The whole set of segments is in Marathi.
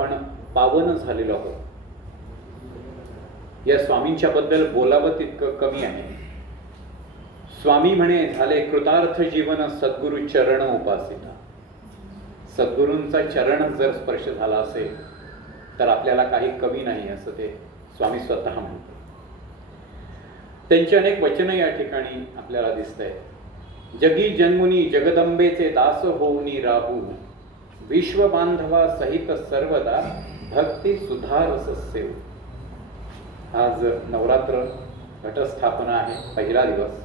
आपण पावन झालेलो आहोत. या स्वामींच्या बद्दल बोलावं तितकं कमी आहे. स्वामी म्हणे, झाले कृतार्थ जीवन सद्गुरु चरण उपासिता. सद्गुरूंचा चरण जर स्पर्श झाला असेल तर आपल्याला काही कमी नाही, असं ते स्वामी स्वतः म्हणतात. त्यांची अनेक वचनं या ठिकाणी आपल्याला दिसत आहेत. जगी जन्मुनी जगदंबेचे दास होऊनी राहू, विश्व बांधवा सहित सर्वदा भक्ती सुधारस सेव. आज नवरात्र घटस्थापना आहे, पहिला दिवस.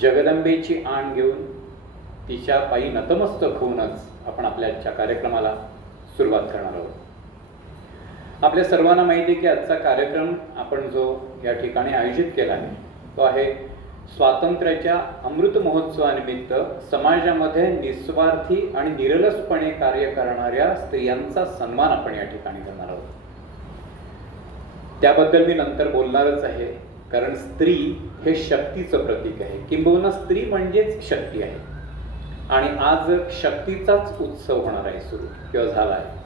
जगदंबेची आण घेऊन तिच्या पायी नतमस्तक होऊनच आपण आपल्या आजच्या कार्यक्रमाला सुरुवात करणार आहोत. आपल्या सर्वांना माहिती आहे की आजचा कार्यक्रम आपण जो या ठिकाणी आयोजित केला आहे तो आहे स्वातंत्र्याच्या अमृत महोत्सवानिमित्त समाजामध्ये निस्वार्थी आणि निरलसपणे कार्य करणाऱ्या स्त्रियांचा सन्मान आपण या ठिकाणी करणार आहोत. त्याबद्दल मी नंतर बोलणारच आहे, कारण स्त्री हे शक्तीचं प्रतीक आहे, किंबहुना स्त्री म्हणजेच शक्ती आहे. आणि आज शक्तीचाच उत्सव होणार आहे सुरू किंवा झाला आहे.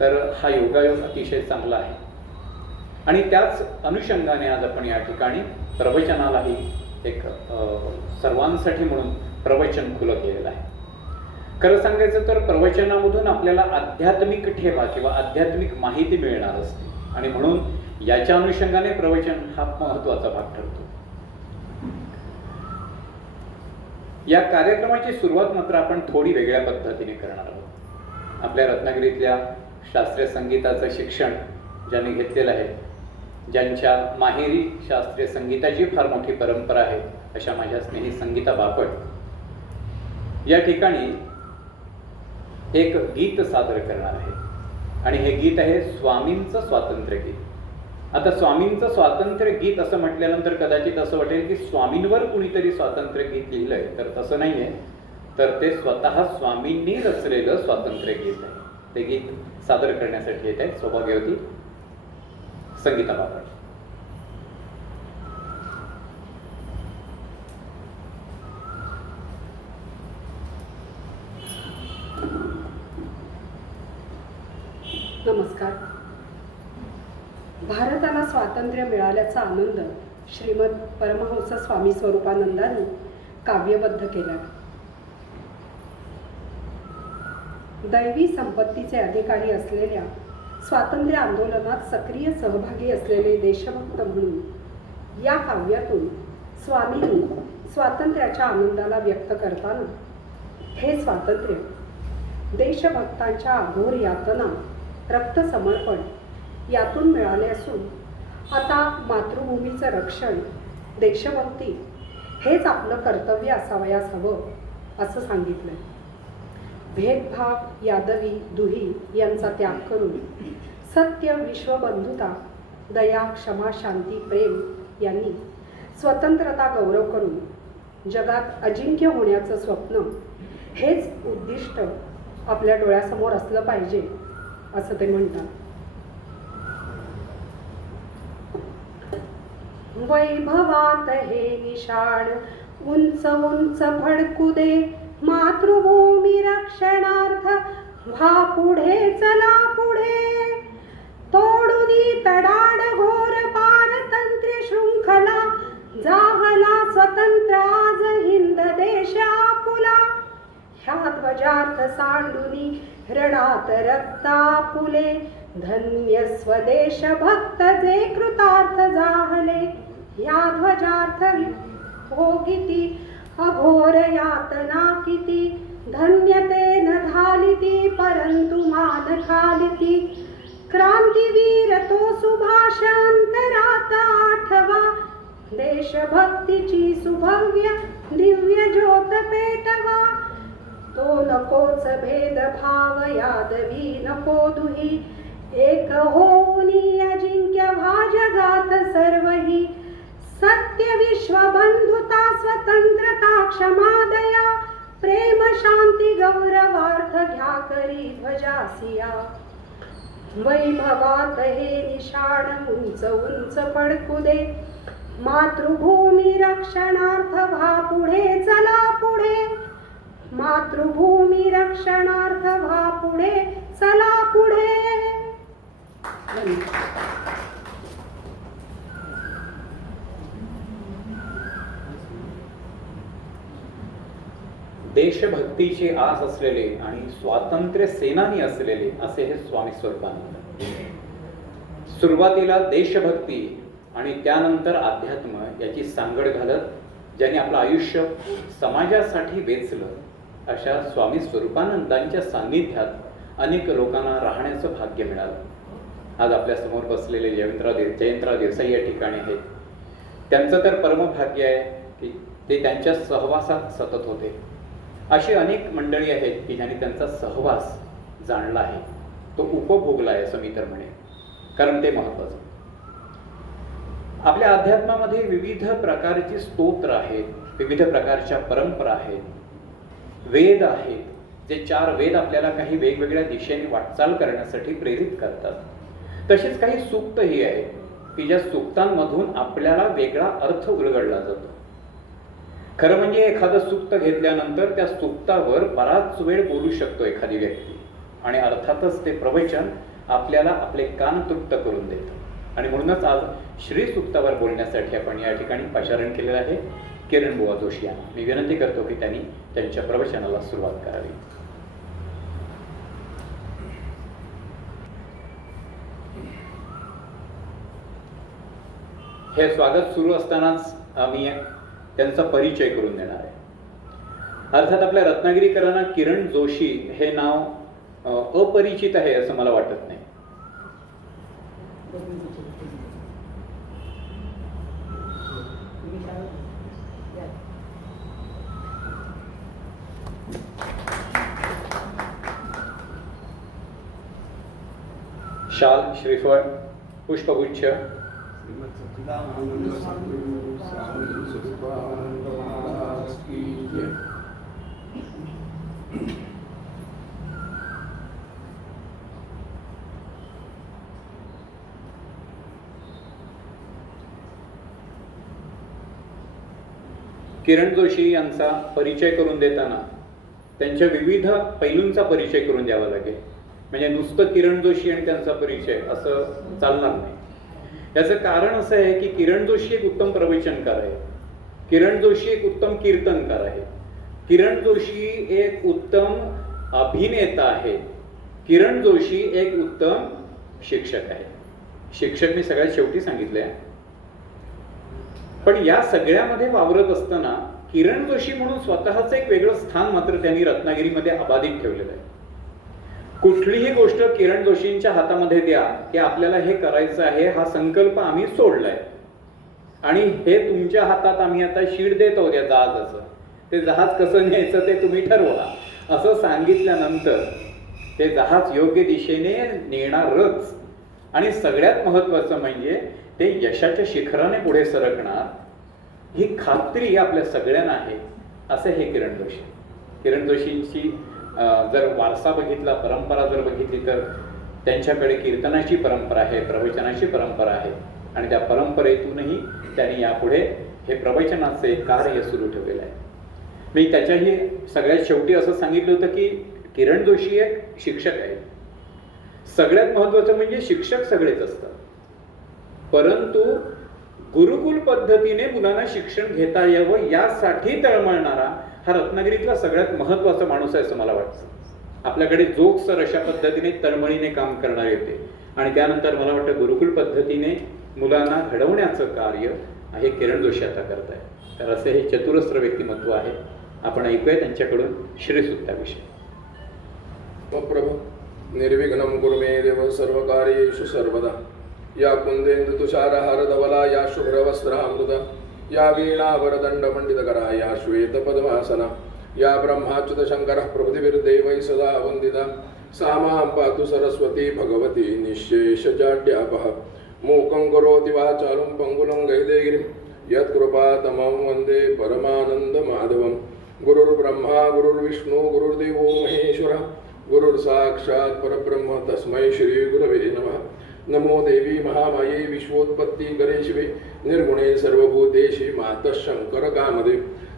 तर हा योगायोग अतिशय चांगला आहे. आणि त्याच अनुषंगाने आज आपण या ठिकाणी प्रवचनालाही एक सर्वांसाठी म्हणून प्रवचन खुलं केलेलं आहे. खरं सांगायचं तर प्रवचनामधून आपल्याला आध्यात्मिक ठेवा किंवा आध्यात्मिक माहिती मिळणार असते, आणि म्हणून याच्या अनुषंगाने प्रवचन हा महत्त्वाचा भाग ठरतो. या कार्यक्रमाची सुरुवात मात्र आपण थोडी वेगळ्या पद्धतीने करणार आहोत. आपल्या रत्नागिरीतल्या शास्त्रीय संगीताचं शिक्षण ज्यांनी घेतलेलं आहे, ज्यांच्या माहेरी शास्त्रीय संगीताची फार मोठी परंपरा आहे, अशा माझ्या स्नेही संगीता बापट या ठिकाणी एक गीत सादर करणार आहे. आणि हे गीत आहे स्वामींचं स्वातंत्र्य गीत. आता स्वामींचं स्वातंत्र्य गीत असं म्हटल्यानंतर कदाचित असं वाटेल की स्वामींवर कुणीतरी स्वातंत्र्य गीत लिहिलंय, तर तसं नाहीये. तर ते स्वतः स्वामींनी रचलेलं स्वातंत्र्य गीत आहे. ते गीत सादर करण्यासाठी येत आहेत सौभाग्यवती संगीता बापट. नमस्कार. भारताला स्वातंत्र्य मिळाल्याचा आनंद श्रीमद परमहंस स्वामी स्वरूपानंदांनी काव्यबद्ध केला. दैवी संपत्तीचे अधिकारी असलेल्या स्वातंत्र्य आंदोलनात सक्रिय सहभागी असलेले देशभक्त म्हणून या काव्यातून स्वामींनी स्वातंत्र्याच्या आनंदाला व्यक्त करताना हे स्वातंत्र्य देशभक्तांच्या अघोर यातना, रक्तसमर्पण यातून मिळाले असून आता मातृभूमीचं रक्षण, देशभक्ती हेच आपलं कर्तव्य असावयास हवं असं सांगितलं. भेदभाव, यादवी, दुही यांचा त्याग करून सत्य, विश्वबंधुता, दया, क्षमा, शांती, प्रेम यांनी स्वतंत्रता गौरव करून जगात अजिंक्य होण्याचं स्वप्न हेच उद्दिष्ट आपल्या डोळ्यासमोर असलं पाहिजे असं ते म्हणतात. वैभवात हे निशाण उंच उंच फडकू दे, मातृभूमी रक्षणार्थ व्हा पुढे, चला पुढे. तोडू दी तडाड घोर पारतंत्र्य शृंखला, जाहला स्वतंत्र आज हिंद देश आपुला. ह्या ध्वजार्थ सांडुनी रणात रक्ता फुले, धन्य स्वदेश भक्त जे कृतार्थ जाहले. या ध्वजार्थ हो किती अघोर यातना किती, धन्यतेन झालिती परंतु मान खालिती. क्रांतीवीर तो सुभाष अंतरात आठवा, देशभक्तीची सुभव्य दिव्य ज्योत पेटवा. तो नकोच भेदभाव, यादवी नको दुही, एक होऊनी अजिंक्य व्हा जगात सर्वही. सत्य, विश्व बंधुता, स्वतंत्रता, क्षमा, दया, प्रेम, शांती, गौरवार्थ घ्या करी ध्वजासिया. वैभवात हे निशाण उंच उंच फडकू दे, मातृभूमी रक्षणार्थ व्हा पुढे, चला पुढे. मातृभूमी रक्षणार्थ व्हा पुढे, चला पुढे. देशभक्तीची आस असलेले आणि स्वातंत्र्य सेनानी असलेले असे हे स्वामी स्वरूपानंद. सुरुवातीला देशभक्ती आणि त्यानंतर अध्यात्म याची सांगड घालत ज्यांनी आपलं आयुष्य समाजासाठी वेचलं अशा स्वामी स्वरूपानंदांच्या सान्निध्यात अनेक लोकांना राहण्याचं भाग्य मिळालं. आज आपल्या समोर बसलेले जयंतराव देसाई या ठिकाणी आहेत. त्यांचं तर परमभाग्य आहे की ते त्यांच्या सहवासात सतत होते. अशी अनेक मंडळी आहेत की ज्यांनी त्यांचा सहवास जाणला आहे, तो उपभोगला आहे असं मी तर म्हणेन, कारण ते महत्त्वाचं. आपल्या अध्यात्मामध्ये विविध प्रकारची स्तोत्र आहेत, विविध प्रकारच्या परंपरा आहेत, वेद आहेत, जे 4 वेद आपल्याला काही वेगवेगळ्या दिशेने वाटचाल करण्यासाठी प्रेरित करतात. तशीच काही सूक्तही आहेत की ज्या सूक्तांमधून आपल्याला वेगळा अर्थ उलगडला जातो. खरं म्हणजे एखादं सूक्त घेतल्यानंतर त्या सूक्तावर बराच वेळ बोलू शकतो एखादी व्यक्ती, आणि अर्थातच ते प्रवचन आपल्याला आपले कान तृप्त करून देतं. आणि म्हणूनच आज श्री सूक्तावर बोलण्यासाठी आपण या ठिकाणी पाचारण केलेलं आहे किरण बुवा जोशी यांना. मी विनंती करतो की त्यांनी त्यांच्या प्रवचनाला सुरुवात करावी. हे स्वागत सुरू असतानाच आम्ही त्यांचा परिचय करून देणार आहे. अर्थात आपल्या रत्नागिरीकरांना किरण जोशी हे नाव अपरिचित आहे असं मला वाटत नाही. शाल, श्रीफळ, पुष्पगुच्छ किरण जोशी यांचा परिचय करून देताना त्यांच्या विविध पैलूंचा परिचय करून द्यावा लागेल. म्हणजे नुसतं किरण जोशी आणि त्यांचा परिचय असं चालणार नाही. याचं कारण असं आहे की किरण जोशी एक उत्तम प्रवचनकार आहे, किरण जोशी एक उत्तम कीर्तनकार आहे, किरण जोशी एक उत्तम अभिनेता आहे, किरण जोशी एक उत्तम शिक्षक आहे. शिक्षक मी सगळ्यात शेवटी सांगितलंय. पण या सगळ्यामध्ये वावरत असताना किरण जोशी म्हणून स्वतःचं एक वेगळं स्थान मात्र त्यांनी रत्नागिरीमध्ये अबाधित ठेवलेलं आहे. कुठलीही गोष्ट किरण जोशींच्या हातामध्ये द्या की आपल्याला हे करायचं आहे, हा संकल्प आम्ही सोडलाय आणि हे तुमच्या हातात आम्ही आता शीड देत आहोत या जहाजाचं, ते जहाज कसं न्यायचं ते तुम्ही ठरवा असं सांगितल्यानंतर ते जहाज योग्य दिशेने नेणारच. आणि सगळ्यात महत्वाचं म्हणजे ते यशाच्या शिखराने पुढे सरकणार ही खात्री आपल्या सगळ्यांना आहे. असं हे किरण जोशी. किरण जोशींची जर वारसा बघितला, परंपरा जर बघितली तर त्यांच्याकडे कीर्तनाची परंपरा आहे, प्रवचनाची परंपरा आहे आणि त्या परंपरेतूनही त्यांनी यापुढे हे प्रवचनाचं एक कार्य सुरू ठेवलेलं आहे. मी त्याच्याही सगळ्यात शेवटी असं सांगितलं होतं की किरण जोशी एक शिक्षक आहेत. सगळ्यात महत्वाचं म्हणजे शिक्षक सगळेच असतात, परंतु गुरुकुल पद्धतीने मुलांना शिक्षण घेता यावं यासाठी तळमळणारा हा रत्नागिरीतला सगळ्यात महत्वाचा माणूस आहे असं मला वाटतं. आपल्याकडे जोग सर अशा पद्धतीने तळमळीने काम करणारे होते आणि त्यानंतर मला वाटतं गुरुकुल पद्धतीने मुलांना घडवण्याचं कार्य हे किरण जोशी आता करत आहे. तर असे हे चतुरस्र व्यक्तिमत्व आहे. आपण ऐकूया त्यांच्याकडून श्रीसूक्ताविषयी. प्रभु निर्विघ्नं कुरु मे देव सर्वकार्येषु सर्वदा. या कुंदेन्दु तुषारहार धवला, या शुभ्रवस्त्रामृता, या वीणावरदण्डमण्डितकरा, या श्वेतपद्मासना, या ब्रह्माच्युत शङ्करः प्रभृतिभिर्देवैः सदा वन्दिता. सा मां पातु सरस्वती भगवती निःशेषजाड्यापः. मूकं करोति वाचालं पङ्गुलं गैदेगिरिं, यत्कृपातमं वन्दे परमानन्दमाधवं. गुरुर्ब्रह्मा गुरुर्विष्णु गुरुर्देवो महेश्वरः, गुरुर्साक्षात् परब्रह्म तस्मै श्रीगुरवे नमः. नमो देवी महामाये विश्वोत्पत्ति करे शिवे, निर्गुणे सर्वभूतेषु मातः शङ्कर कामदे.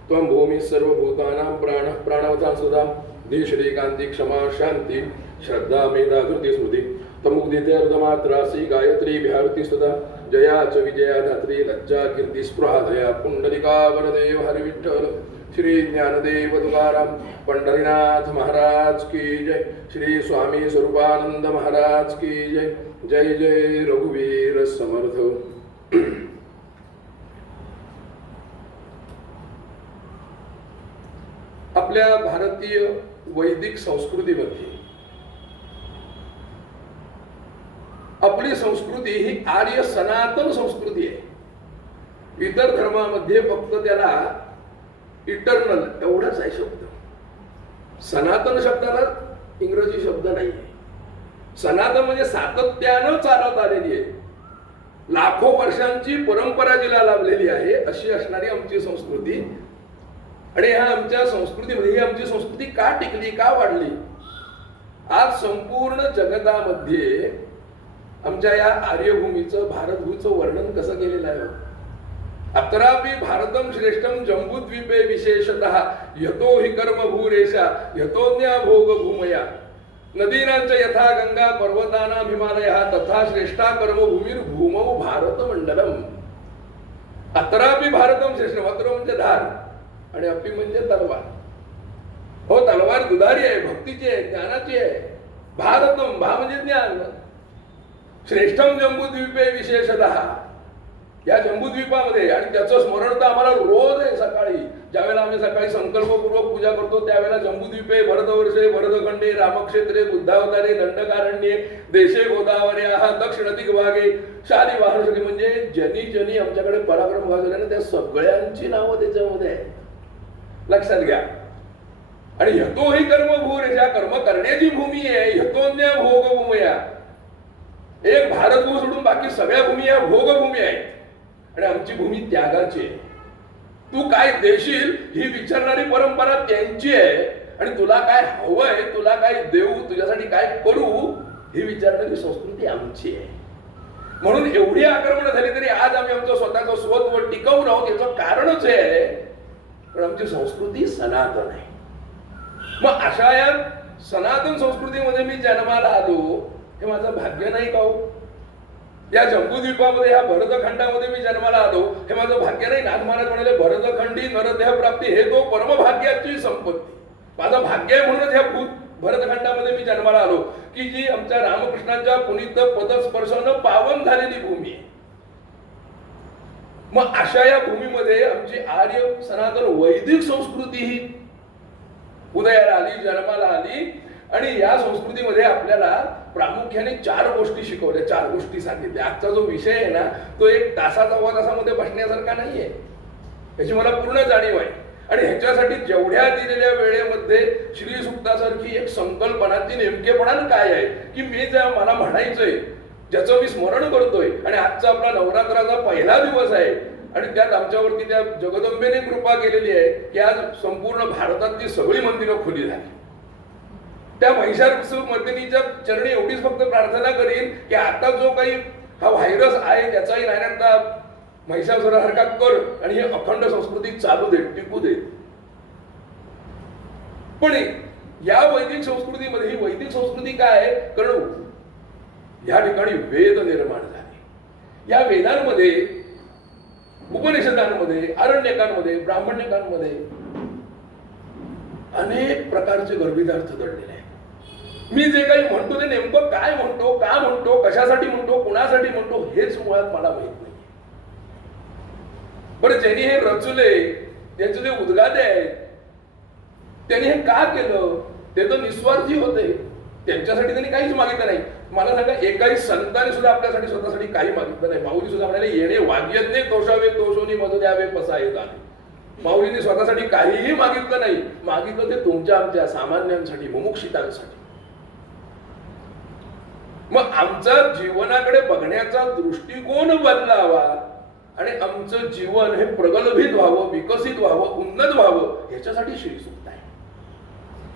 त्वं भूमिः सर्वभूतानां प्राणः प्राणवता सुधा, धी श्रीकान्ति क्षमा शान्ति श्रद्धा मेधा धृती स्मृती तमुदिते अर्धमात्रासी गायत्री बिहारती सदा जया च विजया धात्री लज्जा कीर्ती स्पृहा दया पुंडलिका वरदेव हरि विठ्ठल श्री ज्ञानदेव तुकाराम पंढरीनाथ महाराज की जय श्री स्वामी स्वरूपानंद महाराज की जय जय जय रघुवीर समर्थ आपल्या भारतीय वैदिक संस्कृतीमध्ये आपली संस्कृती ही आर्य सनातन संस्कृती आहे. इतर धर्मामध्ये फक्त त्याला इटर्नल एवढाच आहे शब्द. सनातन शब्दाला इंग्रजी शब्द नाही आहे. सनातन म्हणजे सातत्यानं चालत आलेली आहे, लाखो वर्षांची परंपरा जिला लाभलेली आहे अशी असणारी आमची संस्कृती. आणि ह्या आमच्या संस्कृतीमध्ये ही आमची संस्कृती का टिकली, का वाढली? आज संपूर्ण जगतामध्ये आमच्या या आर्यभूमीचं भारतभूमीचं वर्णन कसं केलेलं आहे? अत्रापि भारतम श्रेष्ठम जम्बूद्वीपे विशेषतः यतो हि कर्म भूरेशा यतोन्या भोग भूमया नदीनांच यथा गंगा पर्वतानां हिमालया तथा श्रेष्ठा कर्मभूमीर भूमौ भारत मंडलम. अत्रापि भारतम श्रेष्ठम, अत्र म्हणजे धार आणि अपी म्हणजे तलवार. हो, तलवार दुधारी आहे, भक्तीची आहे, ज्ञानाची आहे. भारतम, भा म्हणजे ज्ञान. श्रेष्ठम जम्बूद्वीपे विशेषतः, या जम्बूद्वीपामध्ये, आणि त्याचं स्मरण तर आम्हाला रोज आहे. सकाळी ज्यावेळेला आम्ही सकाळी संकल्पपूर्वक पूजा करतो त्यावेळेला जम्बूद्वीपे भरतवर्षे भरतखंडे रामक्षेत्रे बुद्धावतारे दंडकारण्ये देशे गोदावऱ्या दक्षिण दिग्भागे शाली वाहनसखी, म्हणजे जनी जनी आमच्याकडे पराक्रम गाजवले ना त्या सगळ्यांची नावं त्याच्यामध्ये आहे. लक्षात घ्या. आणि यतो ही कर्मभूरेशा, कर्म करण्याची भूमी आहे. यतोन्या भोगभूमया, एक भारतभूमी सोडून बाकी सगळ्या भूमी या भोगभूमी आहेत. आणि आमची भूमी त्यागाची आहे. तू काय देशील ही विचारणारी परंपरा त्यांची आहे. आणि तुला काय हवंय, तुला काय देऊ, तुझ्यासाठी काय करू ही विचारणारी संस्कृती आमची आहे. म्हणून एवढी आक्रमण झाली तरी आज आम्ही आमचं स्वतःचं स्वत्व टिकवून आहोत. याचं कारणच हे आहे पण आमची संस्कृती सनातन आहे. मग अशा या सनातन संस्कृतीमध्ये मी जन्माला आलो, हे माझं भाग्य नाही का हो? या जम्बूद्वीपामध्ये, या भरतखंडामध्ये मी जन्माला आलो, हे माझं भाग्य नाही? नाथ महाराज म्हणाले भरतखंडी नरदेह प्राप्ती हे तो परमभाग्याची संपत्ती. माझं भाग्य आहे म्हणूनच ह्या भरतखंडामध्ये मी जन्माला आलो, की जी आमच्या रामकृष्णांच्या पुनीत पदस्पर्शानं पावन झालेली भूमी आहे. मग अशा या भूमीमध्ये आमची आर्य सनातन वैदिक संस्कृती ही उदयाला आली, जन्माला आली. आणि या संस्कृतीमध्ये आपल्याला प्रामुख्याने 4 गोष्टी शिकवल्या, 4 गोष्टी सांगितल्या. आजचा जो विषय आहे ना तो 1 तासाचा 1 तासामध्ये बसण्यासारखा नाहीये, याची मला पूर्ण जाणीव आहे. आणि ह्याच्यासाठी जेवढ्या दिलेल्या वेळेमध्ये श्री सुक्तासारखी एक संकल्पना, ती नेमकेपणानं काय आहे की मी ज्या मला म्हणायचंय, ज्याचं मी स्मरण करतोय, आणि आजचा आपला नवरात्राचा पहिला दिवस आहे आणि त्यात आमच्यावरती त्या जगदंबेने कृपा केलेली आहे की आज संपूर्ण भारतातली सगळी मंदिरं खुली झाली. त्या महिषासुरमर्दिनीच्या चरणी एवढीच फक्त प्रार्थना करीन की आता जो काही हा व्हायरस आहे त्याचाही नायनाटा महिषासुरासारखा कर आणि ही अखंड संस्कृती चालू दे, टिकू दे. पण या वैदिक संस्कृतीमध्ये ही वैदिक संस्कृती काय आहे? कारण या ठिकाणी वेद निर्माण झाले. या वेदांमध्ये, उपनिषदांमध्ये, आरण्यकांमध्ये, ब्राह्मण्यकांमध्ये अनेक प्रकारचे गर्भितार्थ दडलेले आहेत. मी जे काही म्हणतो ते नेमकं काय म्हणतो, का म्हणतो, कशासाठी म्हणतो, कुणासाठी म्हणतो हेच मुळात मला माहित नाही. बरं, ज्यांनी हे रचले, त्यांचे जे उद्गाते आहेत, त्यांनी हे का केलं? ते तर निस्वार्थी होते. त्यांच्यासाठी त्यांनी काहीच मागितलं नाही. मला सांगा, एकाही संतांनी सुद्धा आपल्यासाठी स्वतःसाठी काही मागितलं नाही. माऊली सुद्धा म्हणाले, येणे वाग्यज्ञे तोषावे तोषोनी मज द्यावे पसा येतात. माऊलींनी स्वतःसाठी काहीही मागितलं नाही. मागितलं ते तुमच्या आमच्या सामान्यांसाठी, मुमुक्षितांसाठी. मग आमचा जीवनाकडे बघण्याचा दृष्टिकोन बदलावा आणि आमचं जीवन हे प्रगल्भित व्हावं, विकसित व्हावं, उन्नत व्हावं, याच्यासाठी श्री सूक्त आहे.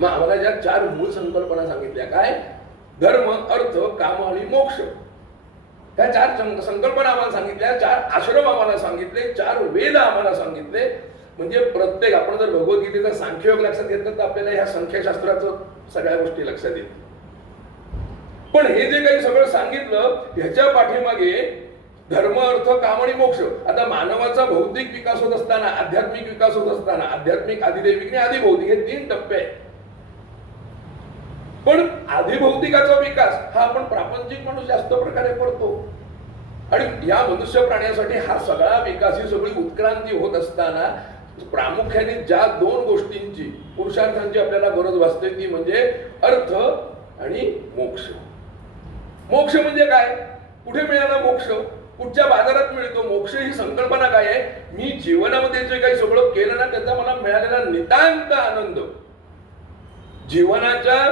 मग आम्हाला ज्या 4 मूळ संकल्पना सांगितल्या, काय? धर्म, अर्थ, काम आणि मोक्ष. त्या 4 संकल्पना आम्हाला सांगितल्या, 4 आश्रम आम्हाला सांगितले, 4 वेद आम्हाला सांगितले. म्हणजे प्रत्येक, आपण जर भगवद्गीतेचा सांख्ययोग लक्षात घेतलं तर आपल्याला ह्या संख्याशास्त्राचं सगळ्या गोष्टी लक्षात येतील. पण हे जे काही सगळं सांगितलं ह्याच्या पाठीमागे धर्म, अर्थ, काम आणि मोक्ष. आता मानवाचा भौतिक विकास होत असताना, आध्यात्मिक विकास होत असताना, आध्यात्मिक, आधिदैविक आणि आधिभौतिक हे 3 टप्पे आहेत. पण आधिभौतिकाचा विकास हा आपण प्रापंचिक माणूस जास्त प्रकारे करतो आणि या मनुष्य प्राण्यासाठी हा सगळा विकास, ही सगळी उत्क्रांती होत असताना प्रामुख्याने ज्या 2 गोष्टींची, पुरुषार्थांची आपल्याला गरज भासते ती म्हणजे अर्थ आणि मोक्ष. मोक्ष म्हणजे काय? कुठे मिळाला मोक्ष? कुठच्या बाजारात मिळतो मोक्ष? ही संकल्पना काय आहे? मी जीवनामध्ये जे काही सगळं केलं ना त्याचा मला मिळालेला नितांत आनंद, जीवनाच्या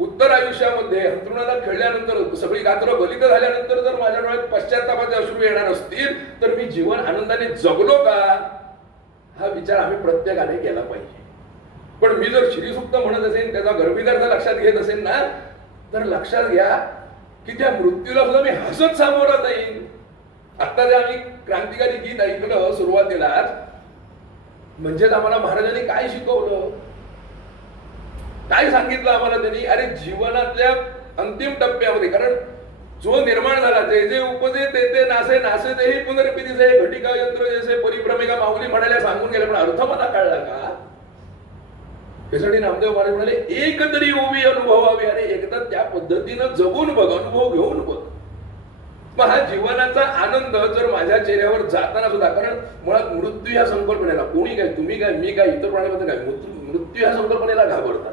उत्तर आयुष्यामध्ये अंथरुणाला खेळल्यानंतर, सगळी गात्र गलित झाल्यानंतर जर माझ्या डोळ्यात पश्चात्तापाचे अश्रू येणार असतील तर मी जीवन आनंदाने जगलो का? हा विचार आम्ही प्रत्येकाने केला पाहिजे. पण मी जर श्रीसुक्त म्हणत असेल, त्याचा गर्भितार्थ लक्षात घेत असेल ना, तर लक्षात घ्या की त्या मृत्यूला सुद्धा मी हसत सामोरं जाईन. आता जे आम्ही क्रांतिकारी गीत ऐकलं सुरुवातीलाच, म्हणजेच आम्हाला महाराजांनी काय शिकवलं, काय सांगितलं आम्हाला त्यांनी? अरे जीवनातल्या अंतिम टप्प्यामध्ये, कारण जो निर्माण झाला, जे जे उपजे ते ते नासे, नासे तेही पुनर्पितीचे, घटिका यंत्र जैसे परिभ्रमिका माऊली म्हणायला सांगून गेले. पण अर्थ मला कळला का? त्यासाठी नामदेव महाराज म्हणाले, एक तरी ओवी अनुभवावी. अरे एकदा त्या पद्धतीनं जगून बघ, अनुभव घेऊन बघ. मग हा जीवनाचा आनंद जर माझ्या चेहऱ्यावर जाताना सुद्धा, कारण मुळात मृत्यू ह्या संकल्पनेला, कोणी काय, तुम्ही काय, मी काय, इतर प्राण्यामध्ये काय, मृत्यू ह्या संकल्पनेला घाबरतात.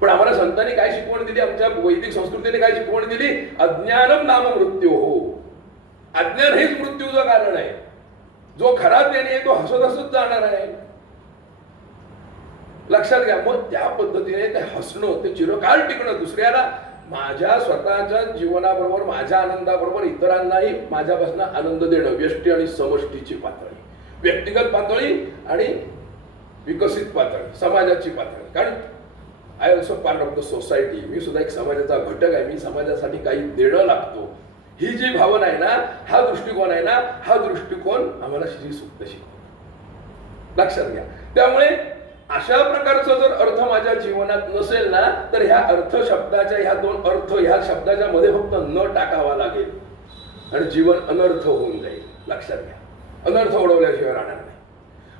पण आम्हाला संतांनी काय शिकवण दिली, आमच्या वैदिक संस्कृतीने काय शिकवण दिली? अज्ञानम नाम मृत्यू हो. अज्ञान हेच मृत्यूचं कारण आहे. जो खरा ज्ञानी आहे तो हसत हसत जाणार आहे. लक्षात घ्या. मग त्या पद्धतीने ते हसणं, ते चिरकाल टिकणं, दुसऱ्याला, माझ्या स्वतःच्या जीवनाबरोबर, माझ्या आनंदाबरोबर इतरांनाही माझ्यापासून आनंद देणं, व्यष्टी आणि समष्टीची पातळी, व्यक्तिगत पातळी आणि विकसित पातळी, समाजाची पातळी. कारण I also part of the society, मी सुद्धा एक समाजाचा घटक आहे, मी समाजासाठी काही देणं लागतो. ही जी भावना आहे ना, हा दृष्टिकोन आहे ना, हा दृष्टिकोन आम्हाला श्री सूक्त शिकवतो. लक्षात घ्या. त्यामुळे अशा प्रकारचा जर अर्थ माझ्या जीवनात नसेल ना, तर ह्या अर्थ शब्दाच्या, ह्या 2 अर्थ ह्या शब्दाच्या मध्ये फक्त न टाकावा लागेल आणि जीवन अनर्थ होऊन जाईल. लक्षात घ्या. अनर्थ ओढवल्याशिवाय राहणार नाही.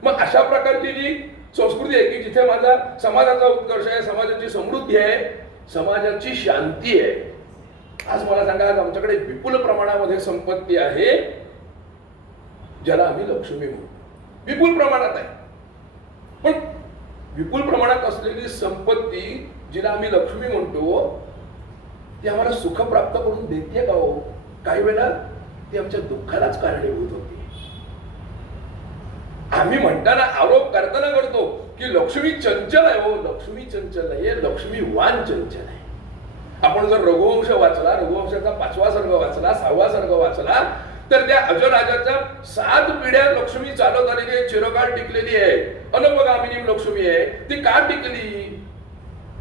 मग अशा प्रकारची जी संस्कृती आहे की जिथे माझा समाजाचा उत्कर्ष आहे, समाजाची समृद्धी आहे, समाजाची शांती आहे. आज मला सांगा, आज आमच्याकडे विपुल प्रमाणामध्ये संपत्ती आहे, ज्याला आम्ही लक्ष्मी म्हणतो. विपुल प्रमाणात आहे. पण विपुल प्रमाणात असलेली संपत्ती जिला आम्ही लक्ष्मी म्हणतो, ती आम्हाला सुख प्राप्त करून देते का हो? काही वेळा ती आमच्या दुःखालाच कारणीभूत होती. आम्ही म्हणताना, आरोप करताना करतो की लक्ष्मी चंचल आहे. हो, लक्ष्मी चंचल नाहीये, लक्ष्मीवान चंचल आहे. आपण जर रघुवंश वाचला, रघुवंशाचा 5वा सर्ग वाचला, 6वा सर्ग वाचला, तर त्या अजराजाच्या 7 पिढ्या लक्ष्मी चालत आलेली आहे, चिरकाल टिकलेली आहे, अनपगामिनी लक्ष्मी आहे. ती का टिकली?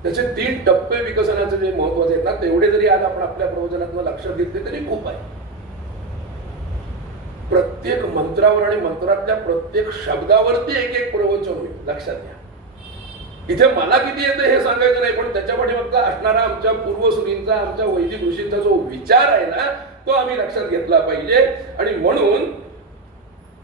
त्याचे 3 टप्पे विकसनाचे जे महत्वाचे आहेत ना, तेवढे जरी आज आपण आपल्या प्रवचनातून लक्षात घेतले तरी खूप आहे. प्रत्येक मंत्रावर आणि मंत्रातल्या प्रत्येक शब्दावरती एक एक प्रवचन होईल. लक्षात घ्या. इथे मला किती येतं हे सांगायचं नाही, पण त्याच्या पाठीमागचा असणारा आमच्या पूर्वसुरींचा, आमच्या वैदिक ऋषींचा जो विचार आहे ना, तो आम्ही लक्षात घेतला पाहिजे. आणि म्हणून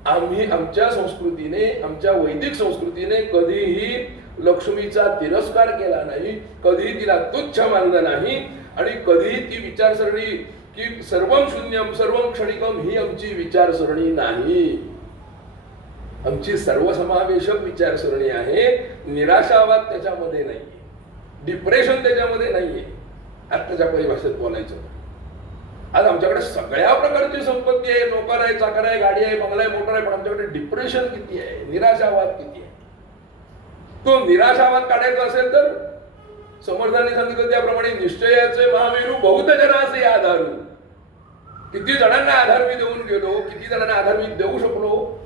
आम्ही आमच्या संस्कृतीने, आमच्या वैदिक संस्कृतीने कधीही लक्ष्मीचा तिरस्कार केला नाही, कधीही तिला तुच्छ मानलं नाही आणि कधीही ती विचारसरणी की सर्वम शून्यम सर्वम क्षणिकम ही आमची विचारसरणी नाही. आमची सर्वसमावेशक विचारसरणी आहे. निराशावाद त्याच्यामध्ये नाहीये, डिप्रेशन त्याच्यामध्ये नाहीये. आत्ताच्या परिभाषेत बोलायचं, आज आमच्याकडे सगळ्या प्रकारची संपत्ती आहे, नोकर आहे, चाकर आहे, गाडी आहे, बंगला आहे, मोटर आहे, पण आमच्याकडे डिप्रेशन किती आहे, निराशावाद किती आहे. तो निराशावाद काढायचा असेल तर समर्थांनी सांगितलं त्याप्रमाणे निश्चयाचे महावीरू बहुत जनाचे आधारू. किती जणांना आधार मी देऊन गेलो, किती जणांना आधार मी देऊ शकलो,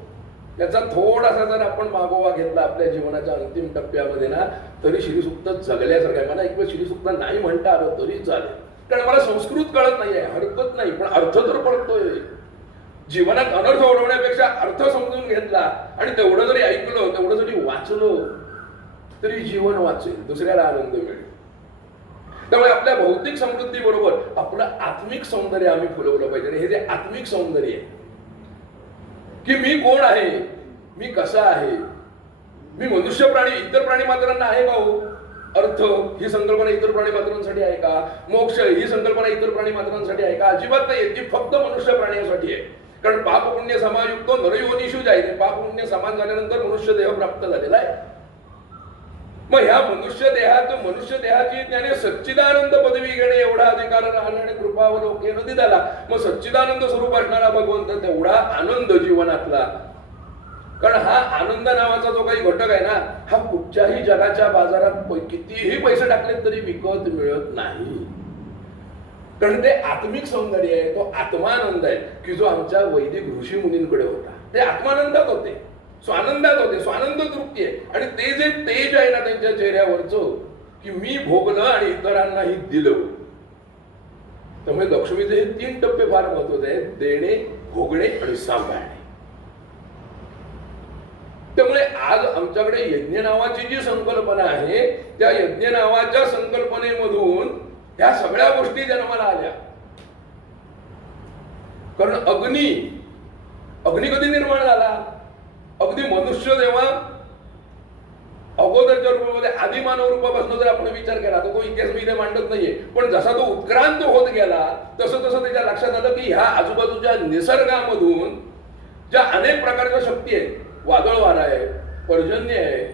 याचा थोडासा जर आपण मागोवा घेतला आपल्या जीवनाच्या अंतिम टप्प्यामध्ये ना, तरी श्रीसूक्त जगल्यासारखं आहे. मला एक वेळ श्रीसूक्त नाही म्हणता आलं तरी चालेल, कारण मला संस्कृत कळत नाहीये, हरकत नाही, पण अर्थ तर पडतोय. जीवनात अनर्थ ओढवण्यापेक्षा अर्थ समजून घेतला आणि तेवढं जरी ऐकलं, तेवढं जरी वाचलं, तरी जीवन वाचेल, दुसऱ्याला आनंद मिळेल. त्यामुळे आपल्या भौतिक समृद्धी बरोबर आपलं आत्मिक सौंदर्य आम्ही फुलवलं पाहिजे. आणि हे जे आत्मिक सौंदर्य आहे की मी कोण आहे, मी कसा आहे, मी मनुष्य प्राणी इतर प्राणी मात्रांना आहे का हो? अर्थ ही संकल्पना इतर प्राणी मात्रांसाठी आहे का? मोक्ष ही संकल्पना इतर प्राणी मात्रांसाठी आहे का? अजिबात नाही. ती फक्त मनुष्य प्राण्यासाठी आहे. कारण पाप पुण्य समायुक्त नरयोनिषु जायते. पाप पुण्य समान झाल्यानंतर मनुष्य देह प्राप्त झालेला आहे. मग ह्या मनुष्य देहाची त्याने सच्चिदानंद पदवी घेणे एवढा अधिकार राहिला आणि कृपावलोकेन दिला. मग सच्चिदानंद स्वरूप असणारा भगवंत तेवढा आनंद जीवनातला. कारण हा आनंद नावाचा जो काही घटक आहे ना, हा कुठच्याही जगाच्या बाजारात कितीही पैसे टाकले तरी विकत मिळत नाही. कारण ते आत्मिक सौंदर्य आहे, तो आत्मानंद आहे की जो आमच्या वैदिक ऋषी मुनींकडे होता. ते आत्मानंदात होते, स्वानंदात होते, स्वानंद तृप्ती आहे. आणि ते जे तेज आहे ना त्यांच्या चेहऱ्यावरचं की मी भोगलं आणि इतरांनाही दिलं. त्यामुळे लक्ष्मीचे हे 3 टप्पे फार महत्वाचे आहेत: देणे, भोगणे आणि सांभाळणे. त्यामुळे आज आमच्याकडे यज्ञ नावाची जी संकल्पना आहे, त्या यज्ञ नावाच्या संकल्पनेमधून ह्या सगळ्या गोष्टी जन्माला आल्या. कारण अग्नी कधी निर्माण झाला? अगदी मनुष्य जेव्हा अगोदरच्या रूपामध्ये आदिमानव रूपापासून जर आपण विचार केला तर तो इतिहास मी इथे मांडत नाहीये, पण जसा तो उत्क्रांत होत गेला तसं तसं त्याच्या लक्षात आलं की ह्या आजूबाजूच्या निसर्गामधून ज्या अनेक प्रकारच्या शक्ती आहेत, वादळ वारा आहे, पर्जन्य आहे,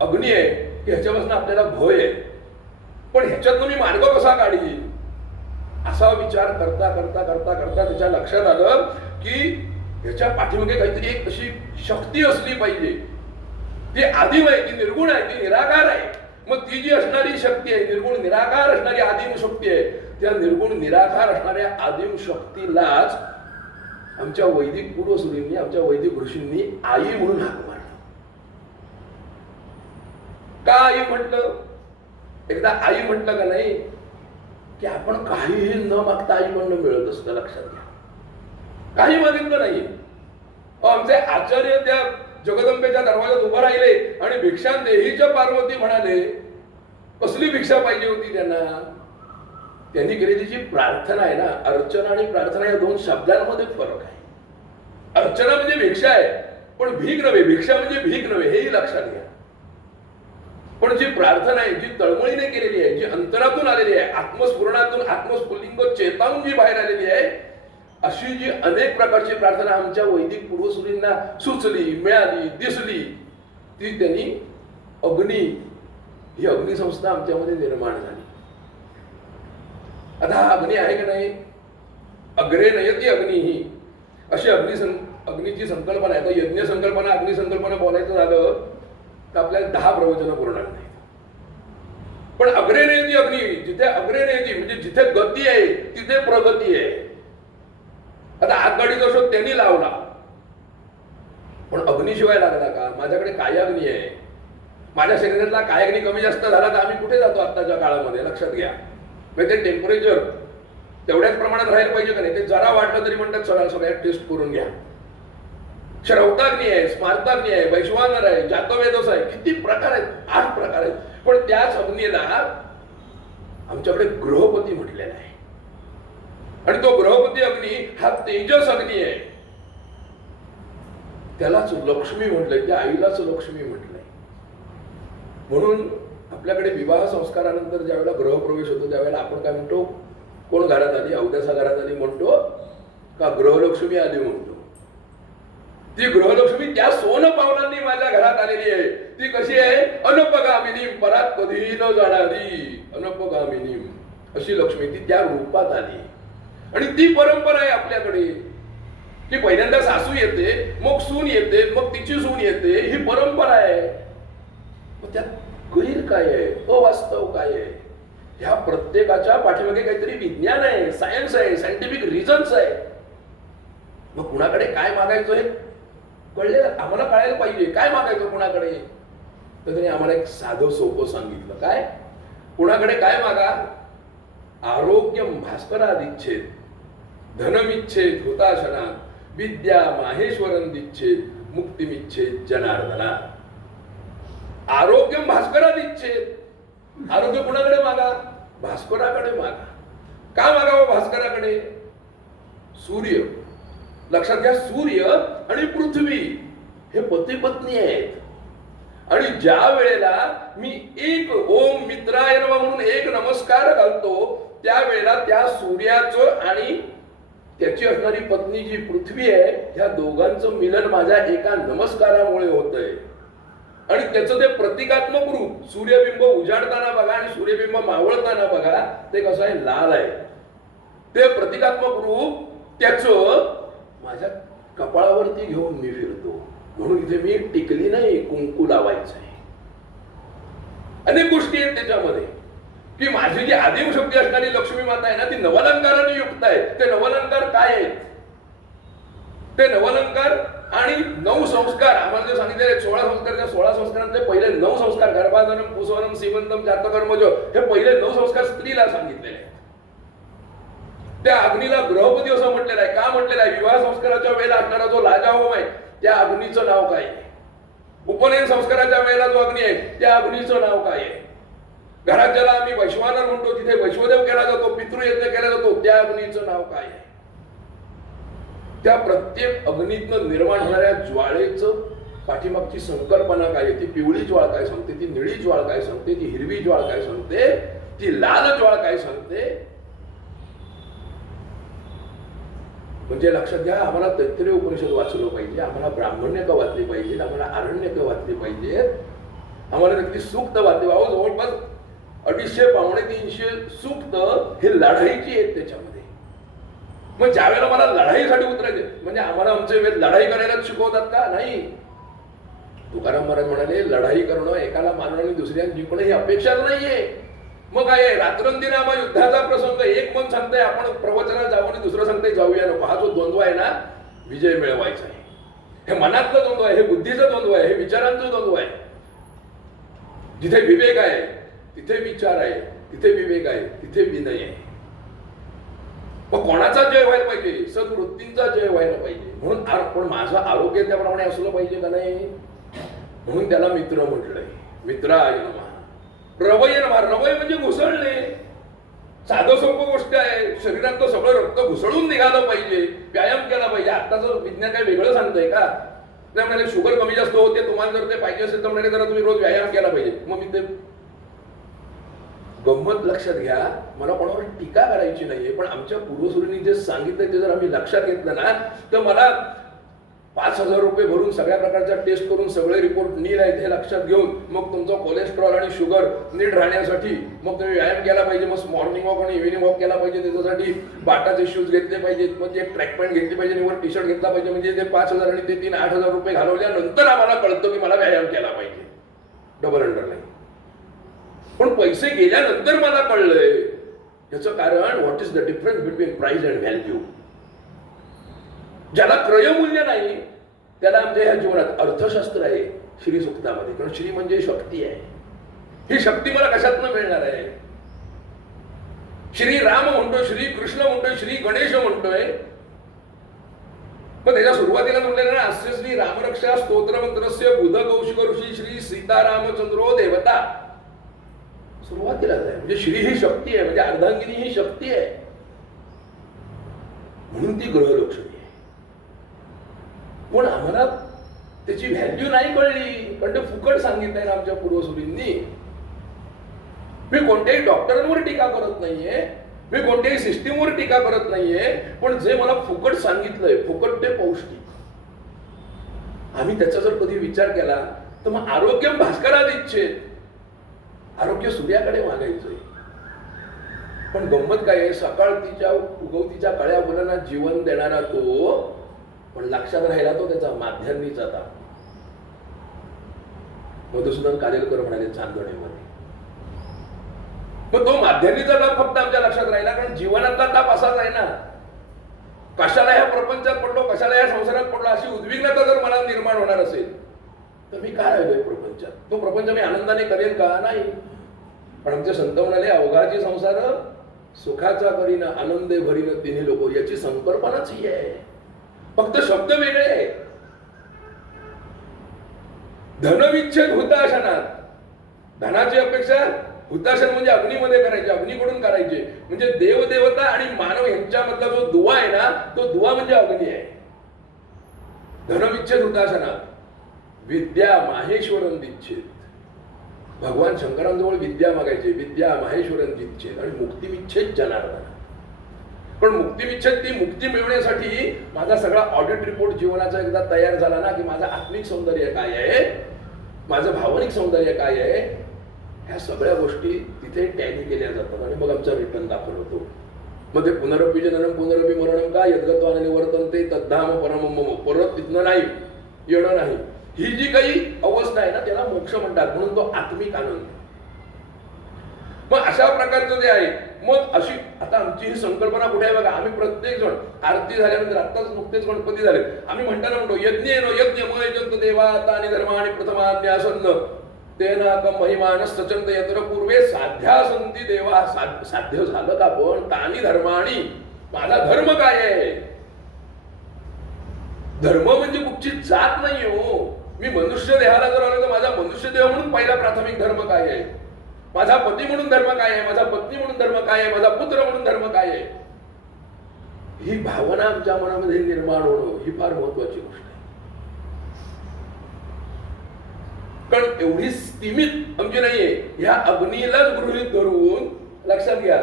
अग्नी आहे, की ह्याच्यापासून आपल्याला भय आहे. पण ह्याच्यातून मी मार्ग कसा काढील असा विचार करता करता करता करता त्याच्या लक्षात आलं की ह्याच्या पाठीमागे काहीतरी एक अशी शक्ती असली पाहिजे. ती आदिम आहे, ती निर्गुण आहे, ती निराकार आहे. मग ती जी असणारी शक्ती आहे, निर्गुण निराकार असणारी आदिम शक्ती आहे, त्या निर्गुण निराकार असणाऱ्या आदिम शक्तीलाच आमच्या वैदिक पूर्वसुरींनी, आमच्या वैदिक ऋषींनी आई म्हणून हाक मारला. का आई म्हटलं? एकदा आई म्हटलं का नाही की आपण काहीही न मागता आईकडनं मिळत असतं. लक्षात घ्या, काही मागितलं नाही. आमचे आचार्य त्या जगदंबेच्या दरवाजात उभं राहिले आणि भिक्षा देहीच्या पार्वती म्हणाले. कसली भिक्षा पाहिजे होती त्यांना? त्यांनी केलेली जी प्रार्थना आहे ना, अर्चना आणि प्रार्थना या 2 शब्दांमध्ये फरक आहे. अर्चना म्हणजे भिक्षा आहे, पण भीक नव्हे. भिक्षा म्हणजे भीक नव्हे, हेही लक्षात घ्या. पण जी प्रार्थना आहे, जी तळमळीने केलेली आहे, जी अंतरातून आलेली आहे, आत्मस्फुरणातून आत्मस्फुल्लिंग चेतावून जी बाहेर आलेली आहे, अशी जी अनेक प्रकारची प्रार्थना आमच्या वैदिक पूर्वसुरींना सुचली, मिळाली, दिसली, ती त्यांनी ही अग्निसंस्था आमच्यामध्ये निर्माण झाली. आता हा अग्नी आहे का नाही? अग्रे नयती अग्नी ही अशी अग्नीची संकल्पना आहे. तर यज्ञ संकल्पना, अग्नि संकल्पना बोलायचं झालं तर आपल्याला 10 प्रवचनं पुरणार नाही. पण अग्रे नयती अग्नी, जिथे अग्रे नयती म्हणजे जिथे गती आहे तिथे प्रगती आहे. आता आगगाडीचा शोध त्यांनी लावला, पण अग्निशिवाय लागला का? माझ्याकडे काय अग्नी आहे, माझ्या शरीरातला काय अग्नी कमी जास्त झाला तर आम्ही कुठे जातो आत्ताच्या काळामध्ये? लक्षात घ्या. म्हणजे ते टेम्परेचर तेवढ्याच प्रमाणात राहायला पाहिजे का नाही? ते जरा वाटलं तरी म्हणतात सगळ्या टेस्ट करून घ्या. श्रौताग्नी आहे, स्मार्ताग्नी आहे, वैश्वानर आहे, जातवेदस आहे, किती प्रकार आहेत? 8 प्रकार आहेत. पण त्याच अग्नीला आमच्याकडे गृहपती म्हटलेला आहे. आणि तो गृहपती अग्नी हा तेजस अग्नी आहे. त्यालाच लक्ष्मी म्हटलंय, त्या आईलाच लक्ष्मी म्हटलंय. म्हणून आपल्याकडे विवाह संस्कारानंतर ज्यावेळेला गृहप्रवेश होतो त्यावेळेला आपण काय म्हणतो? कोण घरात आली? अवद्यासा घरात आली म्हणतो का गृहलक्ष्मी आली म्हणतो? ती गृहलक्ष्मी त्या सोन पावलांनी माझ्या घरात आलेली आहे. ती कशी आहे? अनपगामिनी, परात कधीही न जाणारी अनपगामिनी अशी लक्ष्मी. ती त्या रूपात आली. आणि ती परंपरा आहे आपल्याकडे की पहिल्यांदा सासू येते, मग सून येते, मग तिची सून येते. ही परंपरा आहे. मग त्यात गैर काय आहे? अवास्तव काय आहे? ह्या प्रत्येकाच्या पाठीमागे काहीतरी विज्ञान आहे, सायन्स आहे, सायंटिफिक रिझन्स आहे. मग कुणाकडे काय मागायचं हे कळलेलं आम्हाला कळायला पाहिजे. काय मागायचं कुणाकडे? तर त्यांनी आम्हाला एक साधं सोपं सांगितलं. काय? कुणाकडे काय मागा? आरोग्यम भास्करादिच्छेद, धनमिच्छेद हुताशना, विद्या माहेश्वरंदिच्छेद, मुक्तिमिच्छेद जनार्दना. आरोग्यम भास्करादिच्छेद, आरोग्य कुणाकडे मागा? भास्कराकडे मागा. का मागावं भास्कराकडे? सूर्य, लक्षात घ्या, सूर्य आणि पृथ्वी हे पती पत्नी आहेत. आणि ज्या वेळेला मी एक ओम मित्राय नमः म्हणून एक नमस्कार घालतो, त्यावेळेला त्या सूर्याचं आणि त्याची असणारी पत्नी जी पृथ्वी आहे, ह्या दोघांचं मिलन माझ्या एका नमस्कारामुळे होतंय. आणि त्याचं ते प्रतिकात्मक रूप, सूर्यबिंब उजाडताना बघा आणि सूर्यबिंब मावळताना बघा, ते कसं आहे, लाल आहे. ते प्रतिकात्मक रूप त्याचं माझ्या कपाळावरती घेऊन मी फिरतो. म्हणून इथे मी टिकली नाही, कुंकू लावायचं आहे. अनेक गोष्टी आहेत त्याच्यामध्ये, की माझी जी आदिम शक्ती असणारी लक्ष्मी माता आहे ना, ती नवलंकाराने युक्त आहे. ते नवलंकार काय आहेत? ते नवलंकार आणि 9 संस्कार आम्हाला जे सांगितलेले 16 संस्कार, त्या 16 संस्कारांतले पहिले 9 संस्कार, गर्भाधानम, पुंसवनम, सीमंतम, जातकर्मज, हे पहिले 9 संस्कार स्त्रीला सांगितलेले आहेत. त्या अग्नीला ग्रहपती असं म्हटलेलं आहे. का म्हटलेलं आहे? विवाह संस्काराच्या वेळेला असणारा जो लाजाहोम आहे, त्या अग्नीचं नाव काय आहे? उपनयन संस्काराच्या वेळेला जो अग्नी आहे, त्या अग्नीचं नाव काय आहे? घरात ज्याला आम्ही वैश्वानर म्हणतो, तिथे वैश्वदेव केला जातो, पितृयज्ञ केला जातो, त्या अग्नीचं नाव काय आहे? त्या प्रत्येक अग्नीतनं निर्माण होणाऱ्या ज्वाळेचं पाठीमागची संकल्पना काय आहे? ती पिवळी ज्वाळ काय सांगते, ती निळी ज्वाळ काय सांगते, ती हिरवी ज्वाळ काय सांगते, ती लाल ज्वाळ काय सांगते? म्हणजे लक्षात घ्या, आम्हाला तैत्तिरीय उपनिषद वाचलं पाहिजे, आम्हाला ब्राह्मण्यक वाचली पाहिजे, आम्हाला आरण्यक वाचली पाहिजेत, आम्हाला नक्की सूक्त वाचली पाहिजे. जवळपास 250-300 सूक्त हे लढाईची आहेत त्याच्यामध्ये. मग ज्या वेळेला मला लढाईसाठी उतरायचे, म्हणजे आम्हाला आमचे वेद लढाई करायला शिकवतात का? नाही. तुकाराम महाराज म्हणाले, लढाई करणं, एकाला मारणं आणि दुसऱ्याला जिंकणं ही अपेक्षा नाहीये. मग काय, रात्रंदिनामा युद्धाचा प्रसंग, एक मन सांगताय आपण प्रवचनात जाऊ आणि दुसरं सांगताय जाऊया नको. हा जो द्वंद्व आहे ना, विजय मिळवायचा आहे. हे मनातलं द्वंद्व आहे, हे बुद्धीचं द्वंद्व आहे, हे विचारांचं द्वंद्व आहे. जिथे विवेक आहे तिथे विचार आहे, तिथे विवेक आहे, तिथे विनय आहे. मग कोणाचा जय व्हायला पाहिजे? सद्वृत्तींचा जय व्हायला पाहिजे. म्हणून पण माझं आरोग्य त्याप्रमाणे असलं पाहिजे का नाही? म्हणून त्याला मित्र म्हटलंय. मित्राय नमः. रवय नमः. रवय म्हणजे घुसळणे. साधं सोपं गोष्ट आहे. शरीरातलं सगळं रक्त घुसळून निघालं पाहिजे, व्यायाम केला पाहिजे. आत्ताचं विज्ञान काय वेगळं सांगतंय का? नाही म्हणाले शुगर कमी जास्त होते, तुम्हाला जर ते पाहिजे असेल तर म्हणाले जरा तुम्ही रोज व्यायाम केला पाहिजे. मग मी ते गंमत लक्षात घ्या, मला कोणावर टीका करायची नाहीये, पण आमच्या पूर्वसुरींनी जे सांगितलं ते जर आम्ही लक्षात घेतलं ना, तर मला 5,000 रुपये भरून सगळ्या प्रकारच्या टेस्ट करून सगळे रिपोर्ट नीट आहेत हे लक्षात घेऊन मग तुमचं कोलेस्ट्रॉल आणि शुगर नीट राहण्यासाठी मग तुम्ही व्यायाम केला पाहिजे, मग मॉर्निंग वॉक आणि इव्हिनिंग वॉक केला पाहिजे, त्याच्यासाठी बाटाचे शूज घेतले पाहिजेत, म्हणजे एक ट्रॅक पॅन्ट घेतली पाहिजे आणि वर टी शर्ट घेतला पाहिजे. म्हणजे ते 5,000 आणि ते 8,000 रुपये घालवल्यानंतर आम्हाला कळतं की मला व्यायाम केला पाहिजे. Double underline. पण पैसे गेल्यानंतर मला कळलंय याचं कारण, what is the difference between price and value. ज्याला क्रयमूल्य नाही त्याला आमच्या ह्या जीवनात अर्थशास्त्र आहे श्री सूक्तामध्ये. कारण श्री म्हणजे शक्ती आहे. ही शक्ती मला कशातनं मिळणार आहे? श्री राम म्हणतोय, श्री कृष्ण म्हणतोय, श्री गणेश म्हणतोय. पण त्याच्या सुरुवातीला म्हटलेलं ना, अस्य श्री रामरक्षा स्तोत्र मंत्रस्य बुध कौशिक ऋषी श्री सीतारामचंद्रो देवता. सुरुवातीला आहे. म्हणजे श्री ही शक्ती आहे, म्हणजे अर्धांगिनी ही शक्ती आहे. म्हणून ती ग्रहलक्ष्मी आहे. पण आम्हाला त्याची व्हॅल्यू नाही कळली, कारण ते फुकट सांगितलंय ना आमच्या पूर्वसुरींनी. मी कोणत्याही डॉक्टरांवर टीका करत नाहीये, मी कोणत्याही सिस्टीमवर टीका करत नाहीये, पण जे मला फुकट सांगितलंय, फुकट ते पौष्टिक. आम्ही त्याचा जर कधी विचार केला तर मग आरोग्यम भास्करात इच्छेत, आरोग्य सूर्याकडे मागायचंय. पण गंमत काय आहे, सकाळ तिच्या उगवतीच्या काळ्या मुलांना जीवन देणारा तो, पण लक्षात राहिला तो त्याचा माध्यान्नीचा ताप. मधुसूदन कालेलकर म्हणाले चांदणेमध्ये. मग तो माध्यान्नीचा ताप फक्त आमच्या लक्षात राहिला, कारण जीवनातला ताप असाच आहे ना. कशाला ह्या प्रपंचात पडलो, कशाला ह्या संसारात पडलो, अशी उद्विग्नता जर मला निर्माण होणार असेल तर मी काय राहिलोय प्रपंचात? तो प्रपंच मी आनंदाने करेन का? नाही. पण आमचे संत म्हणाले, अवघाची संसार सुखाचा करीन, आनंदे भरीन तिन्ही लोक. याची संकल्पनाच ही आहे, फक्त शब्द वेगळे आहे. धनविच्छेद होता क्षणात, धनाची अपेक्षा हुताशन म्हणजे अग्नीमध्ये करायचे, अग्नीकडून करायचे. म्हणजे देवदेवता आणि मानव यांच्यामधला जो दुवा आहे ना, तो दुवा म्हणजे अग्नी आहे. धर्मविच्छेद हुताशनात विद्या माहेश्वरन दिच्छेद. भगवान शंकरांजवळ विद्या मागायचे, विद्या माहेश्वरन दिच्छेद आणि मुक्तिविच्छेद जनार्दन. पण मुक्तिविच्छेद, ती मुक्ती मिळवण्यासाठी माझा सगळा ऑडिट रिपोर्ट जीवनाचा एकदा तयार झाला ना, की माझं आत्मिक सौंदर्य काय आहे, माझं भावनिक सौंदर्य काय आहे, ह्या सगळ्या गोष्टी तिथे टॅली केल्या जातात आणि मग आमचा रिटर्न दाखल होतो. मग ते पुनरपी जननम पुनरपी मरणम का यद्गत्वान निवर्तन्ते तद्धाम परमम मम. परत तिथनं नाही येणं नाही. ही जी काही अवस्था आहे ना, त्याला मोक्ष म्हणतात. म्हणून तो आत्मिक आनंद. मग अशा प्रकारचं जे आहे, मग अशी आता आमची ही संकल्पना कुठे आहे बघा. आम्ही प्रत्येक जण आरती झाल्यानंतर, आत्ताच नुकतेच गणपती झाले, आम्ही म्हणताना म्हणतो यज्ञेन यज्ञमय जंत देवा तानि धर्माणि प्रथमान्यासन्न तेना कम महिमान सचंत यत्र पूर्वे साध्या संती देवा. साध्य झालं का? पण तानि धर्माणि, माझा धर्म काय आहे? धर्म म्हणजे कुठची जात नाही हो. मी मनुष्य देहाला जर आलो तर माझा मनुष्य देह म्हणून पहिला प्राथमिक धर्म काय आहे? माझा पती म्हणून धर्म काय आहे? माझा पत्नी म्हणून धर्म काय आहे? माझा पुत्र म्हणून धर्म काय आहे? ही भावना आमच्या मनामध्ये निर्माण होणं ही फार महत्वाची गोष्ट आहे. कारण एवढी स्थिमित आमची नाहीये. ह्या अग्नीलाच गृहीत धरून लक्षात घ्या.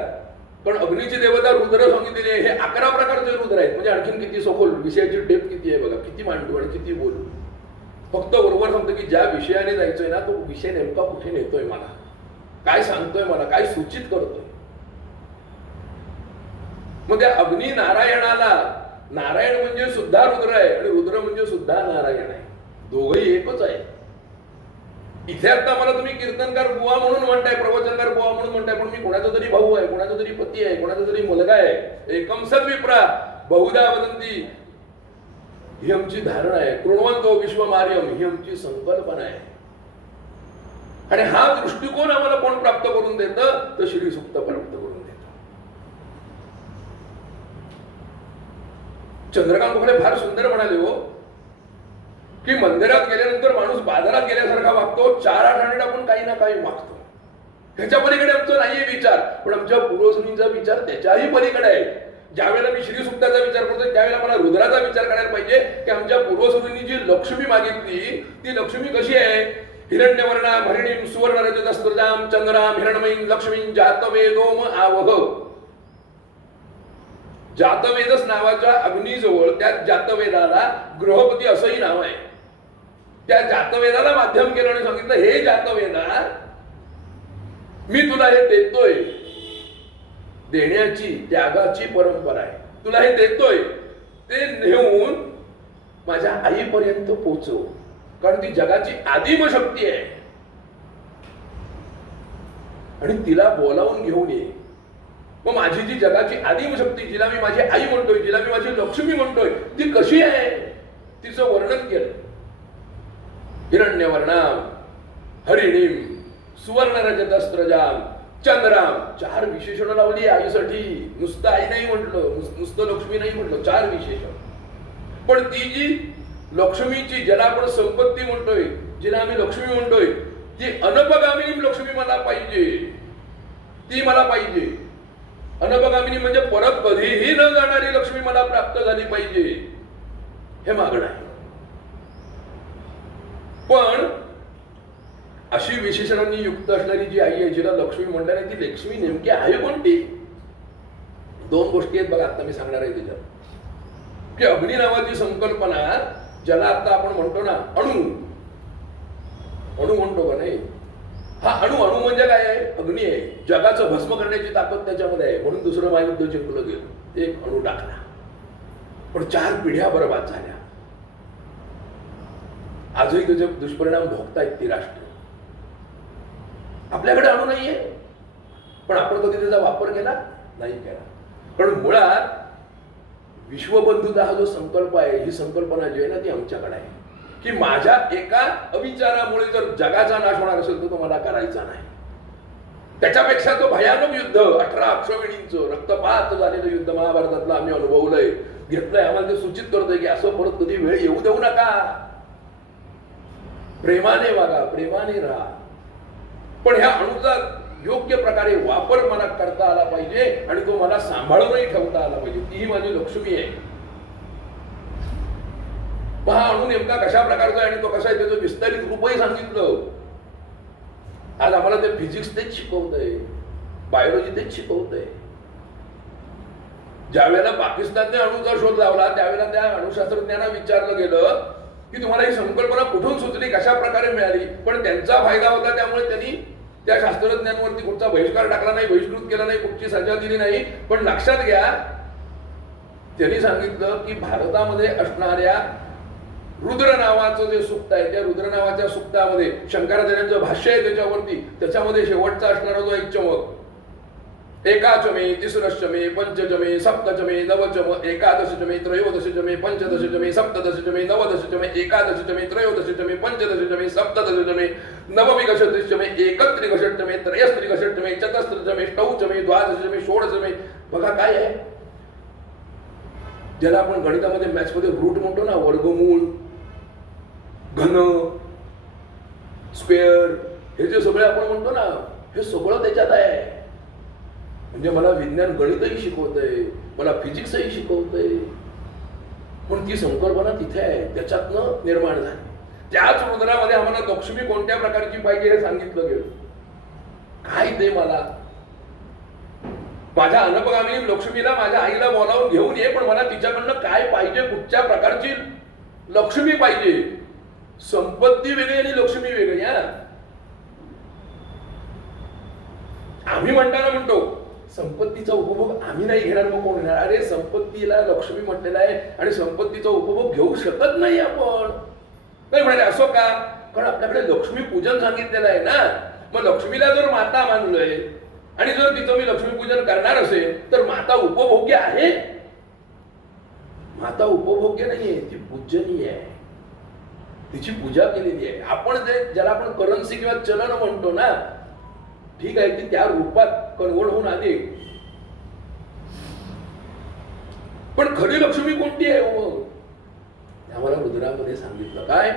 पण अग्नीची देवता रुद्र सांगितलेली आहे. हे 11 प्रकारचे रुद्र आहेत. म्हणजे आणखीन किती सखोल विषयाची डेप्थ किती आहे बघा. किती मांडू आणि किती बोलू. फक्त बरोबर सांगतो की ज्या विषयाने जायचोय ना, तो विषय नेमका कुठे नेतोय, मला काय सांगतोय, मला काय सूचित करतोय. मग त्या अग्नी नारायणाला, नारायण म्हणजे सुद्धा रुद्र आहे आणि रुद्र म्हणजे सुद्धा नारायण आहे. दोघही एकच आहे. इथे आता मला तुम्ही कीर्तनकार बुवा म्हणून म्हणताय, प्रवचनकार बुवा म्हणून म्हणताय, पण मी कोणाचा तरी भाऊ आहे, कोणाचा तरी पती आहे, कोणाचा तरी मुलगा आहे. एकम सद्विप्रा बहुधा वदंती, ही आमची धारणा आहे. कृण्वन्तो विश्वमार्यम, ही आमची संकल्पना आहे. आणि हा दृष्टिकोन आम्हाला कोण प्राप्त करून देतं? तर श्री सुक्त प्राप्त करून देतं. चंद्रकांत गोखले फार सुंदर म्हणाले हो, की मंदिरात गेल्यानंतर माणूस बाजारात गेल्यासारखा वागतो. 4 आठवडे आपण काही ना काही मागतो. त्याच्या पलीकडे आमचा नाहीये विचार, पण आमच्या पूर्वसुनींचा विचार त्याच्याही पलीकडे आहे. ज्यावेळेला मी श्री सुक्ताचा विचार करतो, त्यावेळेला मला रुद्राचा विचार करायला पाहिजे की आमच्या पूर्वसुनींनी जी लक्ष्मी मागितली, ती लक्ष्मी कशी आहे? हिरण्यवर्णाम हरिणीम सुवर्णरजतस्त्रजाम चंद्राम हिरणमयीं लक्ष्मीं जातवेदोम आवह. जातवेदस नावाच्या अग्नीजवळ त्या जातवेदाला गृहपती असंही नाव आहे. त्या जातवेदाला माध्यम केलं आणि सांगितलं, हे जातवेदा, मी तुला हे देतोय. देण्याची, त्यागाची परंपरा आहे. तुला हे देतोय, ते नेऊन माझ्या आईपर्यंत पोहोचव. कारण ती जगाची आदिम शक्ती आहे आणि तिला बोलावून घेऊन ये. मग माझी जी जगाची आदिम शक्ती, जिला मी माझी आई म्हणतोय, जिला मी माझी लक्ष्मी म्हणतोय, ती कशी आहे? तिचं वर्णन केलं. हिरण्यवर्णाम हरिणीम सुवर्णरजतस्त्रजाम चंद्राम. 4 विशेषणं लावली आईसाठी. नुसतं आई नाही म्हटलं, नुसतं लक्ष्मी नाही म्हटलं, 4 विशेषण. पण ती जी लक्ष्मीची, ज्याला आपण संपत्ती म्हणतोय, जिला आम्ही लक्ष्मी म्हणतोय, ती अनपगामिनी लक्ष्मी मला पाहिजे. ती मला पाहिजे. अनपगामिनी म्हणजे परत कधीही न जाणारी लक्ष्मी मला प्राप्त झाली पाहिजे, हे मागणं आहे. पण अशी विशेषणांनी युक्त असणारी जी आई आहे, जिला लक्ष्मी म्हणणार आहे, ती लक्ष्मी नेमकी आहे कोणती? 2 गोष्टी आहेत बघा, आता मी सांगणार आहे त्याच्यात. की अग्नी नावाची संकल्पना, ज्याला आता आपण म्हणतो ना अणू, अणू म्हणतो का नाही? हा अणू, अणू म्हणजे काय आहे? अग्नी आहे. जगाचं भस्म करण्याची ताकद त्याच्यामध्ये आहे. म्हणून दुसरं महायुद्ध जिंकलं गेलं, एक अणू टाकला. पण 4 पिढ्या बरबाद झाल्या. आजही त्याचे दुष्परिणाम भोगतायत ती राष्ट्र. आपल्याकडे अणू नाहीये, पण आपण कधी त्याचा वापर केला नाही केला. पण मुळात विश्वबंधुता हा जो संकल्प आहे, ही संकल्पना जी आहे ना, ती आमच्याकडे आहे. की माझ्या एका अविचारामुळे जर जगाचा नाश होणार असेल तर तो मला करायचा नाही. त्याच्यापेक्षा तो भयानक युद्ध, 18 अक्षौहिणींचं रक्तपात झालेलं युद्ध महाभारतातलं आम्ही अनुभवलंय, घेतलंय. आम्हाला ते सूचित करतोय की असं परत कधी वेळ येऊ देऊ नका. प्रेमाने वागा, प्रेमाने राहा. पण ह्या अणूचा योग्य प्रकारे वापर मला करता आला पाहिजे आणि तो मला सांभाळूनही ठेवता आला पाहिजे. तीही माझी लक्ष्मी आहे. पहा अणू नेमका कशा प्रकारचा आहे आणि तो कसा आहे त्याचं विस्तारित रूपही सांगितलं. आज आम्हाला ते फिजिक्स तेच शिकवतंय, बायोलॉजी तेच शिकवतंय. ज्यावेळेला पाकिस्तानने अणूचा शोध लावला त्यावेळेला त्या अणुशास्त्रज्ञांना विचारलं गेलं की तुम्हाला ही संकल्पना कुठून सुचली, कशा प्रकारे मिळाली. पण त्यांचा फायदा होता त्यामुळे त्यांनी त्या शास्त्रज्ञांवरती कुठचा बहिष्कार टाकला नाही, बहिष्कृत केला नाही, कुठची सजा दिली नाही. पण लक्षात घ्या त्यांनी सांगितलं की भारतामध्ये असणाऱ्या रुद्र नावाचं जे सुक्त आहे त्या रुद्र नावाच्या सुक्तामध्ये शंकराचार्यांचं भाष्य आहे त्याच्यावरती, त्याच्यामध्ये शेवटचा असणारा जो एक चमक एकाचमे तिसरश्चमे पंचचमे सप्तचमे नवचम एकादशचमे त्रयोदशचमे पंचदशचमे सप्तदशचमे नवदशचमे एकादशचमे त्रयोदशचमे पंचदशचमे सप्तदशचमे नवविगशत्रिशचमे एकत्रिगषट्चमे त्रयस्त्रिगषट्चमे चतस्त्रचमे ष्टौचमे द्वादशचमे षोडशचमे. बघा काय आहे, ज्याला आपण गणितामध्ये मॅथ्स मध्ये रूट म्हणतो ना, वर्गमूळ, घन, स्क्वेअर, हे जे सगळे आपण म्हणतो ना, हे सगळं त्याच्यात आहे. म्हणजे मला विज्ञान गणितही शिकवतंय, मला फिजिक्सही शिकवतंय. पण ती संकल्पना तिथे आहे, त्याच्यातनं निर्माण झाली. त्याच रुद्रामध्ये आम्हाला लक्ष्मी कोणत्या प्रकारची पाहिजे हे सांगितलं गेलं. काय ते मला माझ्या अनपगामी लक्ष्मीला माझ्या आईला बोलावून घेऊन ये, पण मला तिच्याकडनं काय पाहिजे, कुठच्या प्रकारची लक्ष्मी पाहिजे. संपत्ती वेगळी आणि लक्ष्मी वेगळी. आम्ही म्हणताना म्हणतो संपत्तीचा उपभोग आम्ही नाही घेणार, मग कोण घेणार. अरे संपत्तीला लक्ष्मी म्हटलेला आहे आणि संपत्तीचा उपभोग घेऊ शकत नाही आपण. नाही म्हणाले असो का, कारण आपल्याकडे लक्ष्मी पूजन सांगितलेलं आहे ना. मग लक्ष्मीला जर माता मानलोय आणि जर तिचं मी लक्ष्मीपूजन करणार असेल तर माता उपभोग्य आहे. माता उपभोग्य नाहीये, ती पूजनीय आहे, तिची पूजा केलेली आहे. आपण जे ज्याला आपण करन्सी किंवा चलन म्हणतो ना, ठीक आहे, ती त्या रूपात कन्वर्ट होऊन आली. पण खरी लक्ष्मी कोणती आहे मग, आम्हाला रुद्रामध्ये सांगितलं. काय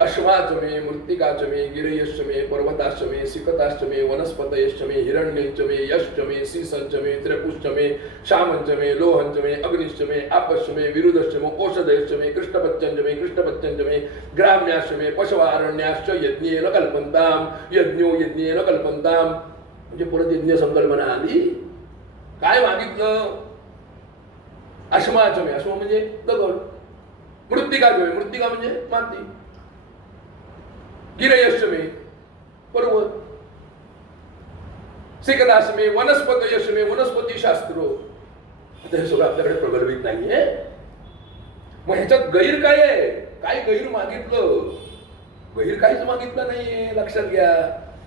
अश्वाचमे मृत्तिकाचमे गिरयश्चमे पर्वताश्चमे सिकताश्चमे वनस्पतयश्चमे हिरण्यश्चमे यश्चमे सीसंचमे त्रिपुश्चमे शामंचमे लोहंचमे अग्निश्चमे आपश्चमे विरुद्धश्चमे औषधयश्चमे कृष्णपच्चंचमे कृष्णपच्चंचमे ग्राम्याश्चमे पशवारण्याश्च यज्ञेन कल्पन्ताम यज्ञो यज्ञेन कल्पन्ताम. म्हणजे परत यज्ञ संकल्पना आली. काय मागितलं, अश्माचमे, अश्म म्हणजे दगड, मृत्तिकाचमे, मृत्तिका म्हणजे माती, गिरयश्चमे पर्वत, सिकदाश्चमे वनस्पतयश्चमे वनस्पती शास्त्र. आता हे सगळं आपल्याकडे प्रगल्भित नाहीये. मग ह्याच्यात गैर काय आहे, काय गैर मागितलं, गैर काहीच मागितलं नाहीये. लक्षात घ्या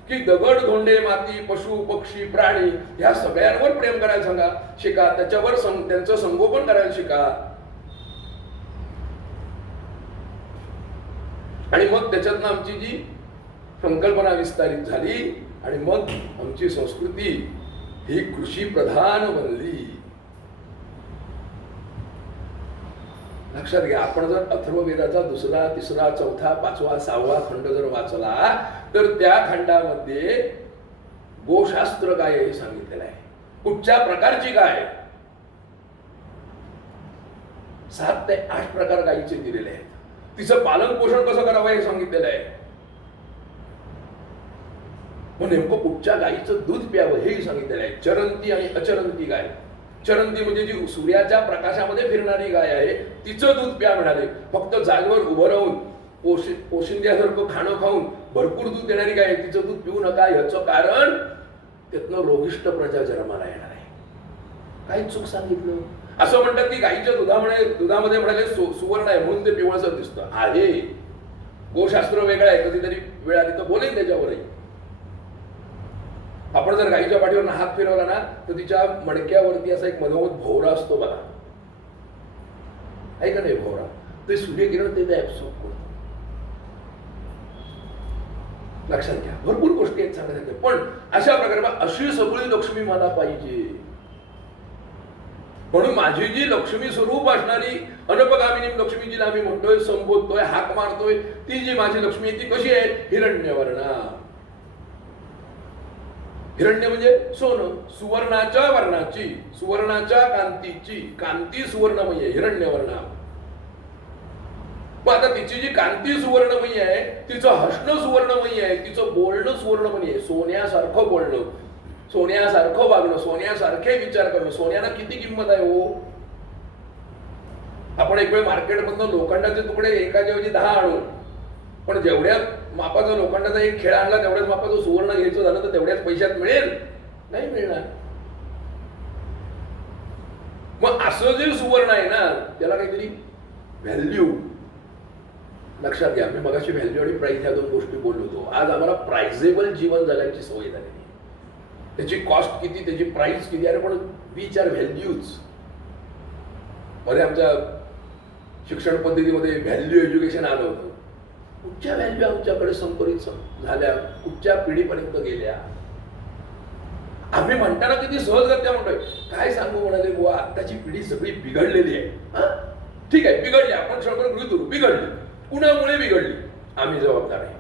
की दगड धोंडे माती पशु पक्षी प्राणी ह्या सगळ्यांवर प्रेम करायला सांगा शिका, त्याच्यावर त्यांचं संगोपन करायला शिका. आणि मग त्याच्यातनं आमची जी संकल्पना विस्तारित झाली आणि मग आमची संस्कृती ही कृषी प्रधान बनली. लक्षात घ्या, आपण जर अथर्ववेदाचा दुसरा तिसरा चौथा पाचवा सहावा खंड जर वाचला तर त्या खंडामध्ये गोशास्त्र काय हे सांगितलेलं आहे. कुठच्या प्रकारची गाय, 7 ते 8 प्रकार गायीचे दिलेले आहेत. तिचं पालन पोषण कसं करावं हे सांगितलेलं आहे. मग नेमकं कुठच्या गायीचं दूध प्यावं हेही सांगितलेलं आहे. चरंती आणि अचरंती गाय. चरंती म्हणजे जी सूर्याच्या प्रकाशामध्ये फिरणारी गाय आहे, तिचं दूध प्या म्हणाले. फक्त जागेवर उभं राहून पोशिंद्यासारखं खाणं खाऊन भरपूर दूध देणारी गाय, तिचं दूध पिऊ नका. ह्याचं कारण त्यातनं रोगिष्ट प्रजा जन्माला येणार आहे. काही चूक सांगितलं. असं म्हणतात की गायीच्या दुधामध्ये म्हणाले सुवर्ण आहे म्हणून ते पिवळसर दिसतं. आहे, गोशास्त्र वेगळं आहे. कधीतरी वेळ आली तर बोलेन त्याच्यावरही. आपण जर गायीच्या पाठीवर हात फिरवला ना तर तिच्या मणक्यावरती असा एक मधोमध भोवरा असतो बघा, आहे का नाही भोवरा, ते सूर्यकिरण ते ऍब्सॉर्ब करतो. लक्षात घ्या, भरपूर गोष्टी आहेत सांगायच्या. पण अशा प्रकारे अशी सगळी लक्ष्मी मला पाहिजे. म्हणून माझी जी लक्ष्मी स्वरूप असणारी अनपगामिनी लक्ष्मी जिला आम्ही म्हणतोय, संबोधतोय, हाक मारतोय, ती जी माझी लक्ष्मी ती कशी आहे, हिरण्यवर्णा. हिरण्य म्हणजे सोनं, सुवर्णाच्या वर्णाची, सुवर्णाच्या कांतीची, कांती सुवर्णमयी आहे, हिरण्यवर्णा. मग आता तिची जी कांती सुवर्णमयी आहे, तिचं हसणं सुवर्णमयी आहे, तिचं बोलणं सुवर्णमयी आहे. सोन्यासारखं बोलणं, सोन्यासारखं वागणं, सोन्यासारखे विचार करणं. सोन्याला किती किंमत आहे हो. आपण एक वेळ मार्केटमधनं लोखंडाचे तुकडे एकाच्या ऐवजी 10 आणून, पण जेवढ्या मापाचा लोखंडाचा एक खेळ आणला तेवढ्याच मापाचं सुवर्ण घ्यायचं झालं तर तेवढ्याच पैशात मिळेल, नाही मिळणार. मग असं जे सुवर्ण आहे ना, त्याला काहीतरी व्हॅल्यू. लक्षात घ्या, मी मगाशी व्हॅल्यू आणि प्राइस ह्या दोन गोष्टी बोललो होतो. आज आम्हाला प्राइजेबल जीवन जगायची सवय झालेली. त्याची कॉस्ट किती, त्याची प्राइस किती, अरे पण वीच आर व्हॅल्यूज. मध्ये आमच्या शिक्षण पद्धतीमध्ये व्हॅल्यू एज्युकेशन आलं होतं. कुठच्या व्हॅल्यू आमच्याकडे संकलित झाल्या, कुठच्या पिढीपर्यंत गेल्या. आम्ही म्हणताना किती सहजगत्या म्हणतोय, काय सांगू म्हणाले बुवा, आत्ताची पिढी सगळी बिघडलेली आहे. ठीक आहे, बिघडली, आपण क्षणभर गृहीत धरू, बिघडली. कुणामुळे बिघडली? आम्ही जबाबदार आहे.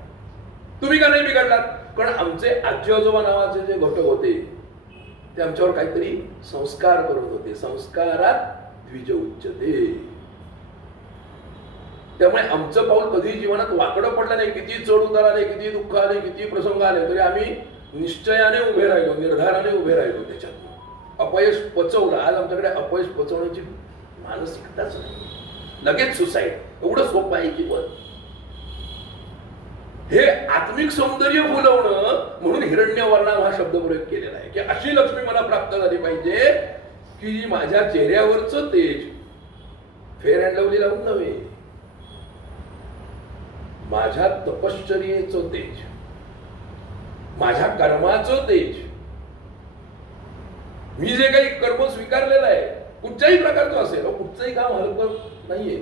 तुम्ही का नाही बिघडलात? कारण आमचे आजी आजोबा नावाचे जे घटक होते ते आमच्यावर काहीतरी संस्कार करत होते. संस्कारात द्विज उच्चते. त्यामुळे आमचं पाऊल कधी जीवनात वाकडं पडलं नाही. किती चढ उतार आले, किती दुःख आले, किती प्रसंग आले, तरी आम्ही निश्चयाने उभे राहिलो, निर्धाराने उभे राहिलो. त्याच्यात अपयश पचवलं. आज आमच्याकडे अपयश पचवण्याची मानसिकताच नाही. लगेच सुसाईड, एवढं सोपं आहे की पण. हे आत्मिक सौंदर्य फुलवणं म्हणून हिरण्यवर्णा हा शब्द प्रयोग केलेला आहे की अशी लक्ष्मी मला प्राप्त झाली पाहिजे की माझ्या चेहऱ्यावरचं तेज फेअर अँड लवली लावून नव्हे, माझ्या तपश्चर्येचं तेज, माझ्या कर्माचं तेज, मी जे काही कर्म स्वीकारलेलं आहे कुठच्याही प्रकारचं असेल, कुठचंही काम हलकं नाहीये.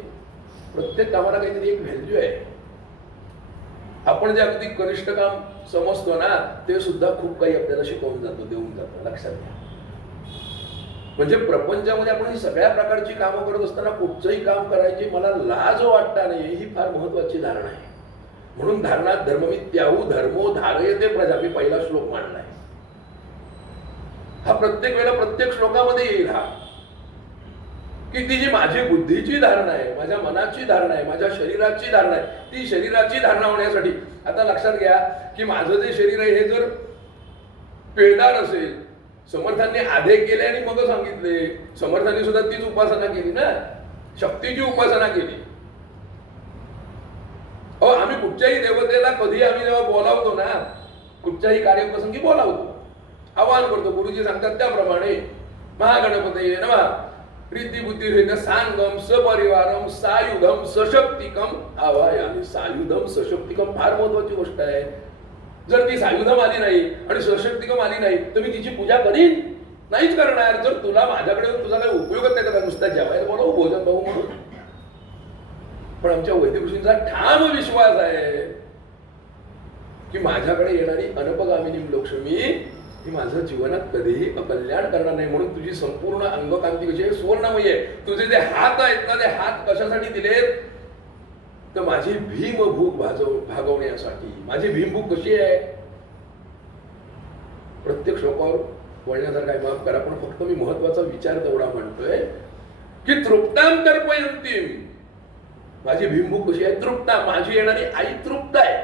प्रत्येक कामाला काहीतरी एक व्हॅल्यू आहे. आपण जे अगदी कनिष्ठ काम समजतो ना, ते सुद्धा खूप काही आपल्याला शिकवून जातो, देऊन जातो. लक्षात घ्या. म्हणजे प्रपंचामध्ये आपण ही सगळ्या प्रकारची कामं करत असताना कुठचंही काम करायची मला लाज वाटता नाही, ही फार महत्वाची धारणा आहे. म्हणून धारणात धर्ममित्याहू धर्मो धारयते प्रजा, मी पहिला श्लोक मांडलाय. हा प्रत्येक वेळेला प्रत्येक श्लोकामध्ये येईल. हा की ती जी माझी बुद्धीची धारणा आहे, माझ्या मनाची धारणा आहे, माझ्या शरीराची धारणा आहे, ती शरीराची धारणा होण्यासाठी आता लक्षात घ्या की माझं जे शरीर आहे हे जर पेळदार असेल, समर्थांनी आधे केले आणि मग सांगितले, समर्थांनी सुद्धा तीच उपासना केली ना, शक्तीची उपासना केली. आम्ही कुठच्याही देवतेला कधी आम्ही जेव्हा बोलावतो ना, कुठच्याही कार्यप्रसंगी बोलावतो, आवाहन करतो, गुरुजी सांगतात त्याप्रमाणे महागणपती नमः प्रीती बुद्धी सांगम सपरिवारम सायुधम सशक्तिकम आवायामी. सायुधम सशक्तिकम फार महत्वाची गोष्ट आहे. जर ती सायुधम आली नाही आणि सशक्तिकम आली नाही तर मी तिची पूजा करीन नाहीच करणार. जर तुला माझ्याकडे तुझा काही उपयोगच नाही तर नुसता जेवायला बोलावू, भोजन भाऊ म्हणून. पण आमच्या वैदिक ऋषींचा ठाम विश्वास आहे की माझ्याकडे येणारी अनपगामिनी लक्ष्मी ही माझं जीवनात कधीही अकल्याण करणार नाही. म्हणून तुझी संपूर्ण अंगकांती कशी आहे, सुवर्णमयी आहे. तुझे जे हात आहेत ना, ते हात कशासाठी दिलेत तर माझी भीमभूक भागवण्यासाठी. माझी भीमभूक कशी आहे, प्रत्येक श्लोकावर बोलण्यासारखा आहे, माफ करा, पण फक्त मी महत्वाचा विचार तेवढा म्हणतोय की तृप्ताम तर्पयंतीम. माझी भीमभूक कशी आहे, तृप्ता. माझी येणारी आई तृप्त आहे.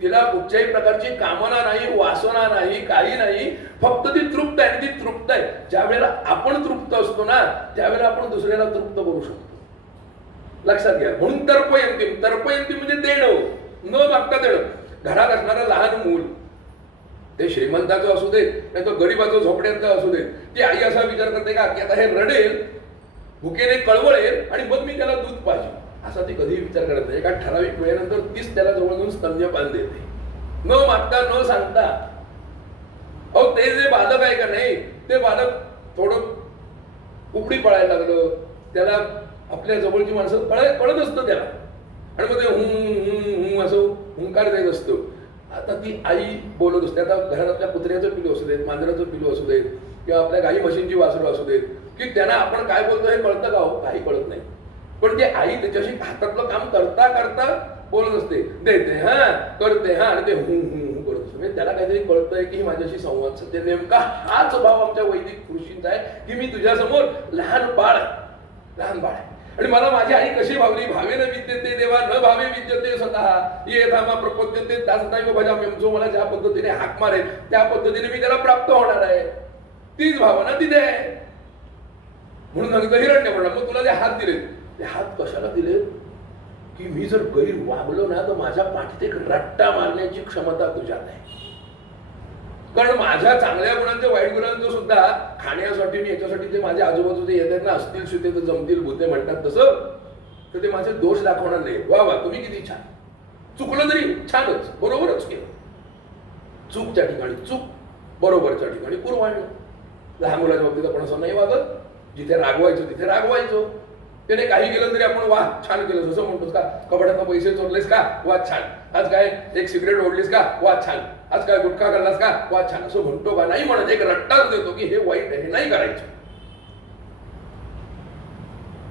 तिला कुठच्याही प्रकारची कामना नाही, वासना नाही, काही नाही, फक्त ती तृप्त आहे. ती तृप्त आहे. ज्या वेळेला आपण तृप्त असतो ना, त्यावेळेला आपण दुसऱ्याला तृप्त करू शकतो. लक्षात घ्या. म्हणून तर्पयंती. तर्पयंती म्हणजे देणं, न मागता देणं. घरात असणारं लहान मूल, ते श्रीमंताचं असू देत नाही तो गरीबाचं झोपड्यातलं असू देत, ती आई असा विचार करते का की आता हे रडेल, भुकेने कळवळेल आणि मग मी त्याला दूध पाहिजे, असा ती कधीही विचार करत नाही. एका ठराविक वेळेनंतर तीच त्याला जवळ घेऊन स्तन्यपान देते, न मागता न सांगता. ते जे बालक आहे का नाही, ते बालक थोडं उपडी पळायला लागलं, त्याला आपल्या जवळची माणसं कळत असतं त्याला, आणि मग ते असं हुंकार देत असतो. आता ती आई बोलत असते. आता घरातल्या कुत्र्याचं पिलू असू देत, मांजराचं पिलू असू देत, किंवा आपल्या गाई म्हशींची वासरं असू देत, की त्यांना आपण काय बोलतो हे कळतं का हो? काही कळत नाही. पण ती आई त्याच्याशी हातातलं काम करता करता बोलत असते, देते हा, करते हा, आणि ते हु करत असते. म्हणजे त्याला काहीतरी कळतंय की ही माझ्याशी संवाद साधते. नेमका हाच भाव आमच्या वैदिक ऋषींचा आहे की मी तुझ्यासमोर लहान बाळ आहे. आणि मला माझी आई कशी भावली, भावेन विद्यते देवा न भावे विद्यते स्वतः ये धामा प्रपद्यते दासदैव भजाम्यहं. जो मला ज्या पद्धतीने हाक मारेल त्या पद्धतीने मी त्याला प्राप्त होणार आहे. तीच भावना तिथे आहे. म्हणून सांगितलं हिरण्यवर्णा. मग तुला जे हात दिले ते हात कशाला दिले की मी जर गैर वागलो ना तर माझ्या पाठीत एक रट्टा मारण्याची क्षमता तुझ्यात आहे. कारण माझ्या चांगल्या गुणांचं वाईट गुणांचं सुद्धा खाण्यासाठी मी याच्यासाठी जे माझ्या आजूबाजूचे येतात ना, असतील सुते तर जमतील भूते म्हणतात तसं, तर ते माझे दोष दाखवणार नाही. वा वा तुम्ही किती छान, चुकलं तरी छानच, बरोबरच केलं. चूकच्या ठिकाणी चूक, बरोबरच्या ठिकाणी कुरवाळणं. लहान मुलाच्या बाबतीत आपण असं नाही वागत. जिथे रागवायचं तिथे रागवायचो. त्याने काही केलं तरी आपण वा छान केलं जसं म्हणतोस का, कपाटातनं पैसे चोरलेस का, वा छान. आज काय एक सिगरेट ओढलीस का, वा छान. आज काय गुटखा खाल्लास का, वा छान. असं म्हणतो का, नाही म्हणत. एक रट्टाच देतो की हे वाईट आहे, हे नाही करायचं.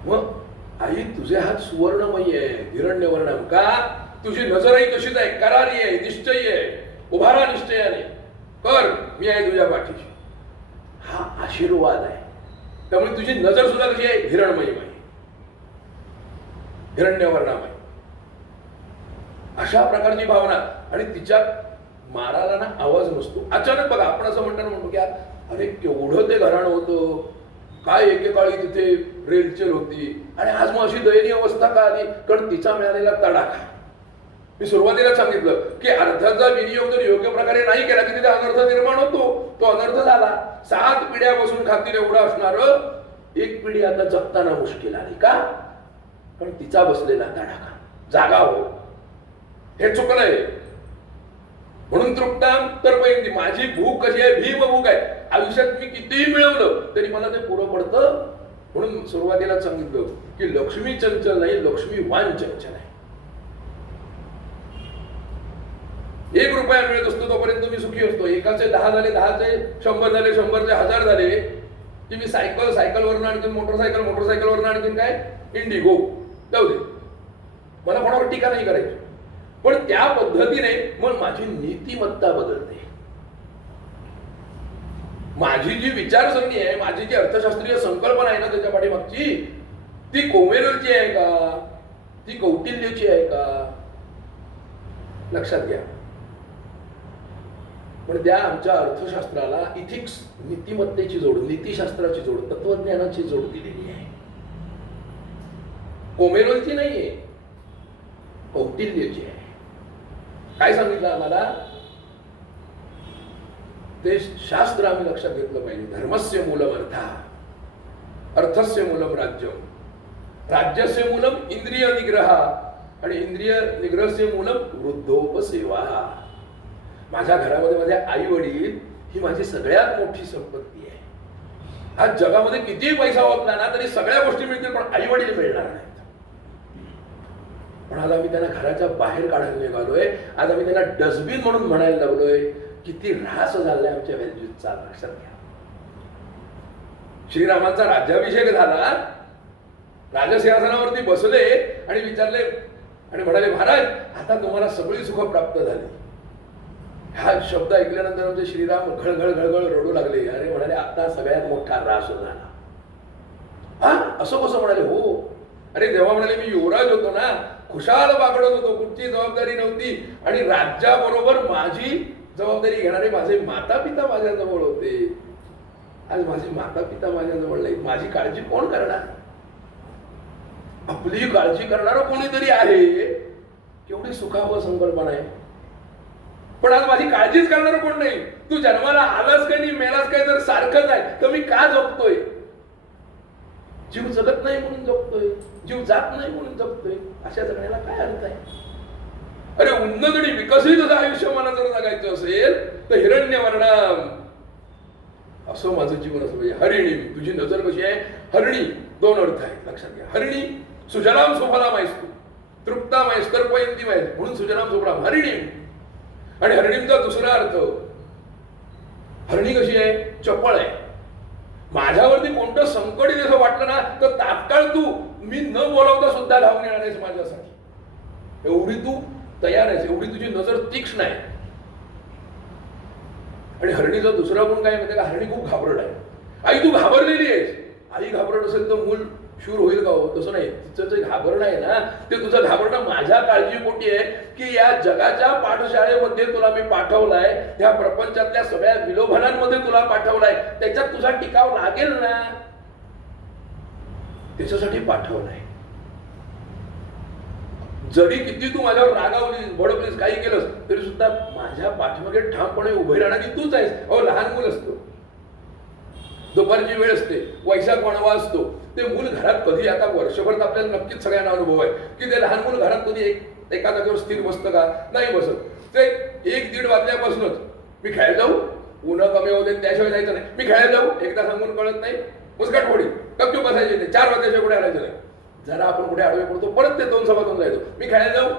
मग आई तुझे हात सुवर्णमयी आहे, हिरण्यवर्णम. का तुझी नजरही तशीच आहे, करारी आहे, निश्चयी आहे. उभारा निश्चयाने, कर मी आहे तुझ्या पाठीशी. हा आशीर्वाद आहे. त्यामुळे तुझी नजर सुद्धा कशी आहे, हिरणमयी, हिरण्यवर्णमय. अशा प्रकारची भावना. आणि तिच्यात मारायला ना आवाज नसतो. अचानक बघा आपण असं म्हणतो की अरे केवढं ते घराणं होतं, काय एकेकाळी तिथे रेलचेल होती, आणि आज मग अशी दयनीय अवस्था का आली. कारण तिचा मिळालेला तडाखा. मी सुरुवातीला सांगितलं की अर्थाचा विनियोग जर योग्य प्रकारे नाही केला की तिथे अनर्थ निर्माण होतो. तो अनर्थ झाला. 7 पिढ्या बसून खातील एवढं असणार, एक पिढी आता जगताना मुश्किल आली. का? पण तिचा बसलेला तडाखा. जागा हो, हे चुकलंय. म्हणून तृप्ताम तर पहिली माझी भूक कशी आहे, भीम भूक आहे. आयुष्यात मी कितीही मिळवलं तरी मला ते पुरं पडतं. म्हणून सुरुवातीला सांगितलं की लक्ष्मी चंचल नाही, लक्ष्मी वान चंचल आहे. 1 रुपया मिळत असतो तोपर्यंत मी सुखी असतो. एकाचे 10 झाले, 10चे 100 झाले, 100चे 1000 झाले की मी सायकलवरनं आणखीन मोटरसायकलवरनं आणखीन काय इंडिगो, जाऊ दे, मला कोणावर टीका नाही करायची. पण त्या पद्धतीने मग माझी नीतिमत्ता बदलते. माझी जी विचारसरणी आहे, माझी जी अर्थशास्त्रीय संकल्पना आहे ना त्याच्या पाठीमागची, ती कोमेरलची आहे का, ती कौटिल्यची आहे का, लक्षात घ्या. पण त्या आमच्या अर्थशास्त्राला इथिक्स, नीतिमत्तेची जोड, नीतिशास्त्राची जोड, तत्वज्ञानाची जोड दिलेली आहे. कोमेरलची नाहीये, कौटिल्यची आहे. काय सांगितलं आम्हाला, ते शास्त्र आम्ही लक्षात घेतलं पाहिजे. धर्मस्य मूलम अर्था, अर्थस्य मूलम राज्यम, राज्यस्य मूलम इंद्रिय निग्रह, आणि इंद्रिय निग्रहस्य मूलम वृद्धोपसेवा. माझ्या घरामध्ये माझे आई वडील ही माझी सगळ्यात मोठी संपत्ती आहे. आज जगामध्ये कितीही पैसा वापरला ना तरी सगळ्या गोष्टी मिळतील, पण आई वडील मिळणार नाहीत. पण आज आम्ही त्यांना घराच्या बाहेर काढायला निघालोय. आज आम्ही त्यांना डस्टबिन म्हणून म्हणायला लागलोय. किती ऱ्हास झालाय आमच्या व्हॅल्यूजचा, लक्षात घ्या. श्रीरामांचा राज्याभिषेक झाला, राजसिंहासनावरती बसले आणि विचारले आणि म्हणाले, महाराज आता तुम्हाला सगळी सुख प्राप्त झाली. हा शब्द ऐकल्यानंतर आमचे श्रीराम घळघळ घळघळ रडू लागले. अरे म्हणाले, आता सगळ्यात मोठा ऱ्हास झाला. हा असं कसं म्हणाले? हो, अरे जेव्हा म्हणाले मी युवराज होतो ना, खुशाल बागडत होतो, कुठची जबाबदारी नव्हती, आणि राज्याबरोबर माझी जबाबदारी घेणारे माझे माता पिता माझ्या जवळ होते. आज माझे माता पिता माझ्या जवळ नाही, माझी काळजी कोण करणार? आपली काळजी करणारं कोणीतरी आहे. केवढी सुखावह संकल्पना आहे. पण आज माझी काळजीच करणारं कोण नाही. तू जन्माला आलास काय नाही, मेलास काय, जर सारखंच आहे तर मी का जगतोय? जीव जगत नाही म्हणून जगतोय, जीव जात नाही म्हणून जगतोय. अशा जगण्याला काय अर्थ आहे? अरे उन्नत आणि विकसित असं आयुष्य मला जर जगायचं असेल तर हिरण्यवर्णम असं माझं जीवन असं पाहिजे. हरिणी, तुझी नजर कशी आहे? हरिणी 2 अर्थ आहेत, लक्षात घ्या. हरिणी सुजलाम सुफलाम आहेस तू, तृप्ताम आहेस, तर्पयंतीम आहेस, म्हणून सुजलाम सुफलाम हरिणी. आणि हरिणींचा दुसरा अर्थ, हरिणी कशी आहे? चपळ आहे. माझ्यावरती कोणतं संकट जसं वाटलं ना तर तात्काळ तू मी न बोलावता सुद्धा धावून येणार आहेस माझ्यासाठी. एवढी तू तयार आहेस, एवढी तुझी नजर तीक्ष्ण आहे. आणि हरणीचा दुसरा गुण काय माहिती का, हरणी खूप घाबरट आहे. आई तू घाबरलेली आहेस. आई घाबरट असेल तर मूल शूर होईल का हो? तसं नाही. तिचं जे घाबरणं आहे ना, ते तुझं घाबरणं माझ्या काळजीपोटी आहे की या जगाच्या पाठशाळेमध्ये तुला मी पाठवलाय, ह्या प्रपंचातल्या सगळ्या विलोभनांमध्ये तुला पाठवलाय, त्याच्यात तुझा टिकाव लागेल ना, त्याच्यासाठी पाठवलाय. जरी किती तू माझ्यावर रागावलीस, भडकलीस, काही केलंस तरी सुद्धा माझ्या पाठीमागे ठामपणे उभे राहणारी तूच आहेस. अहो, लहान मूल असतो, दुपारची वेळ असते, वैशाख वणवा असतो, ते मूल घरात कधी, आता वर्षभर तर आपल्याला नक्कीच सगळ्यांना अनुभव आहे की ते लहान मूल घरात कधी एका जागेवर स्थिर बसतं का? नाही बसत. ते 1-1.5 वाजल्यापासूनच मी खेळायला जाऊ, ऊन कमी होते त्याशिवाय जायचं नाही, मी खेळायला जाऊ, एकदा सांगून कळत नाही, मुस्काट फोडी, गपचूप बसायचे नाही, 4 वाजल्याशिवाय कुठे हलायचं नाही. जरा आपण कुठे आडवे पडतो, परत ते 2 सव्वा 2 जायचो, मी खेळायला जाऊ.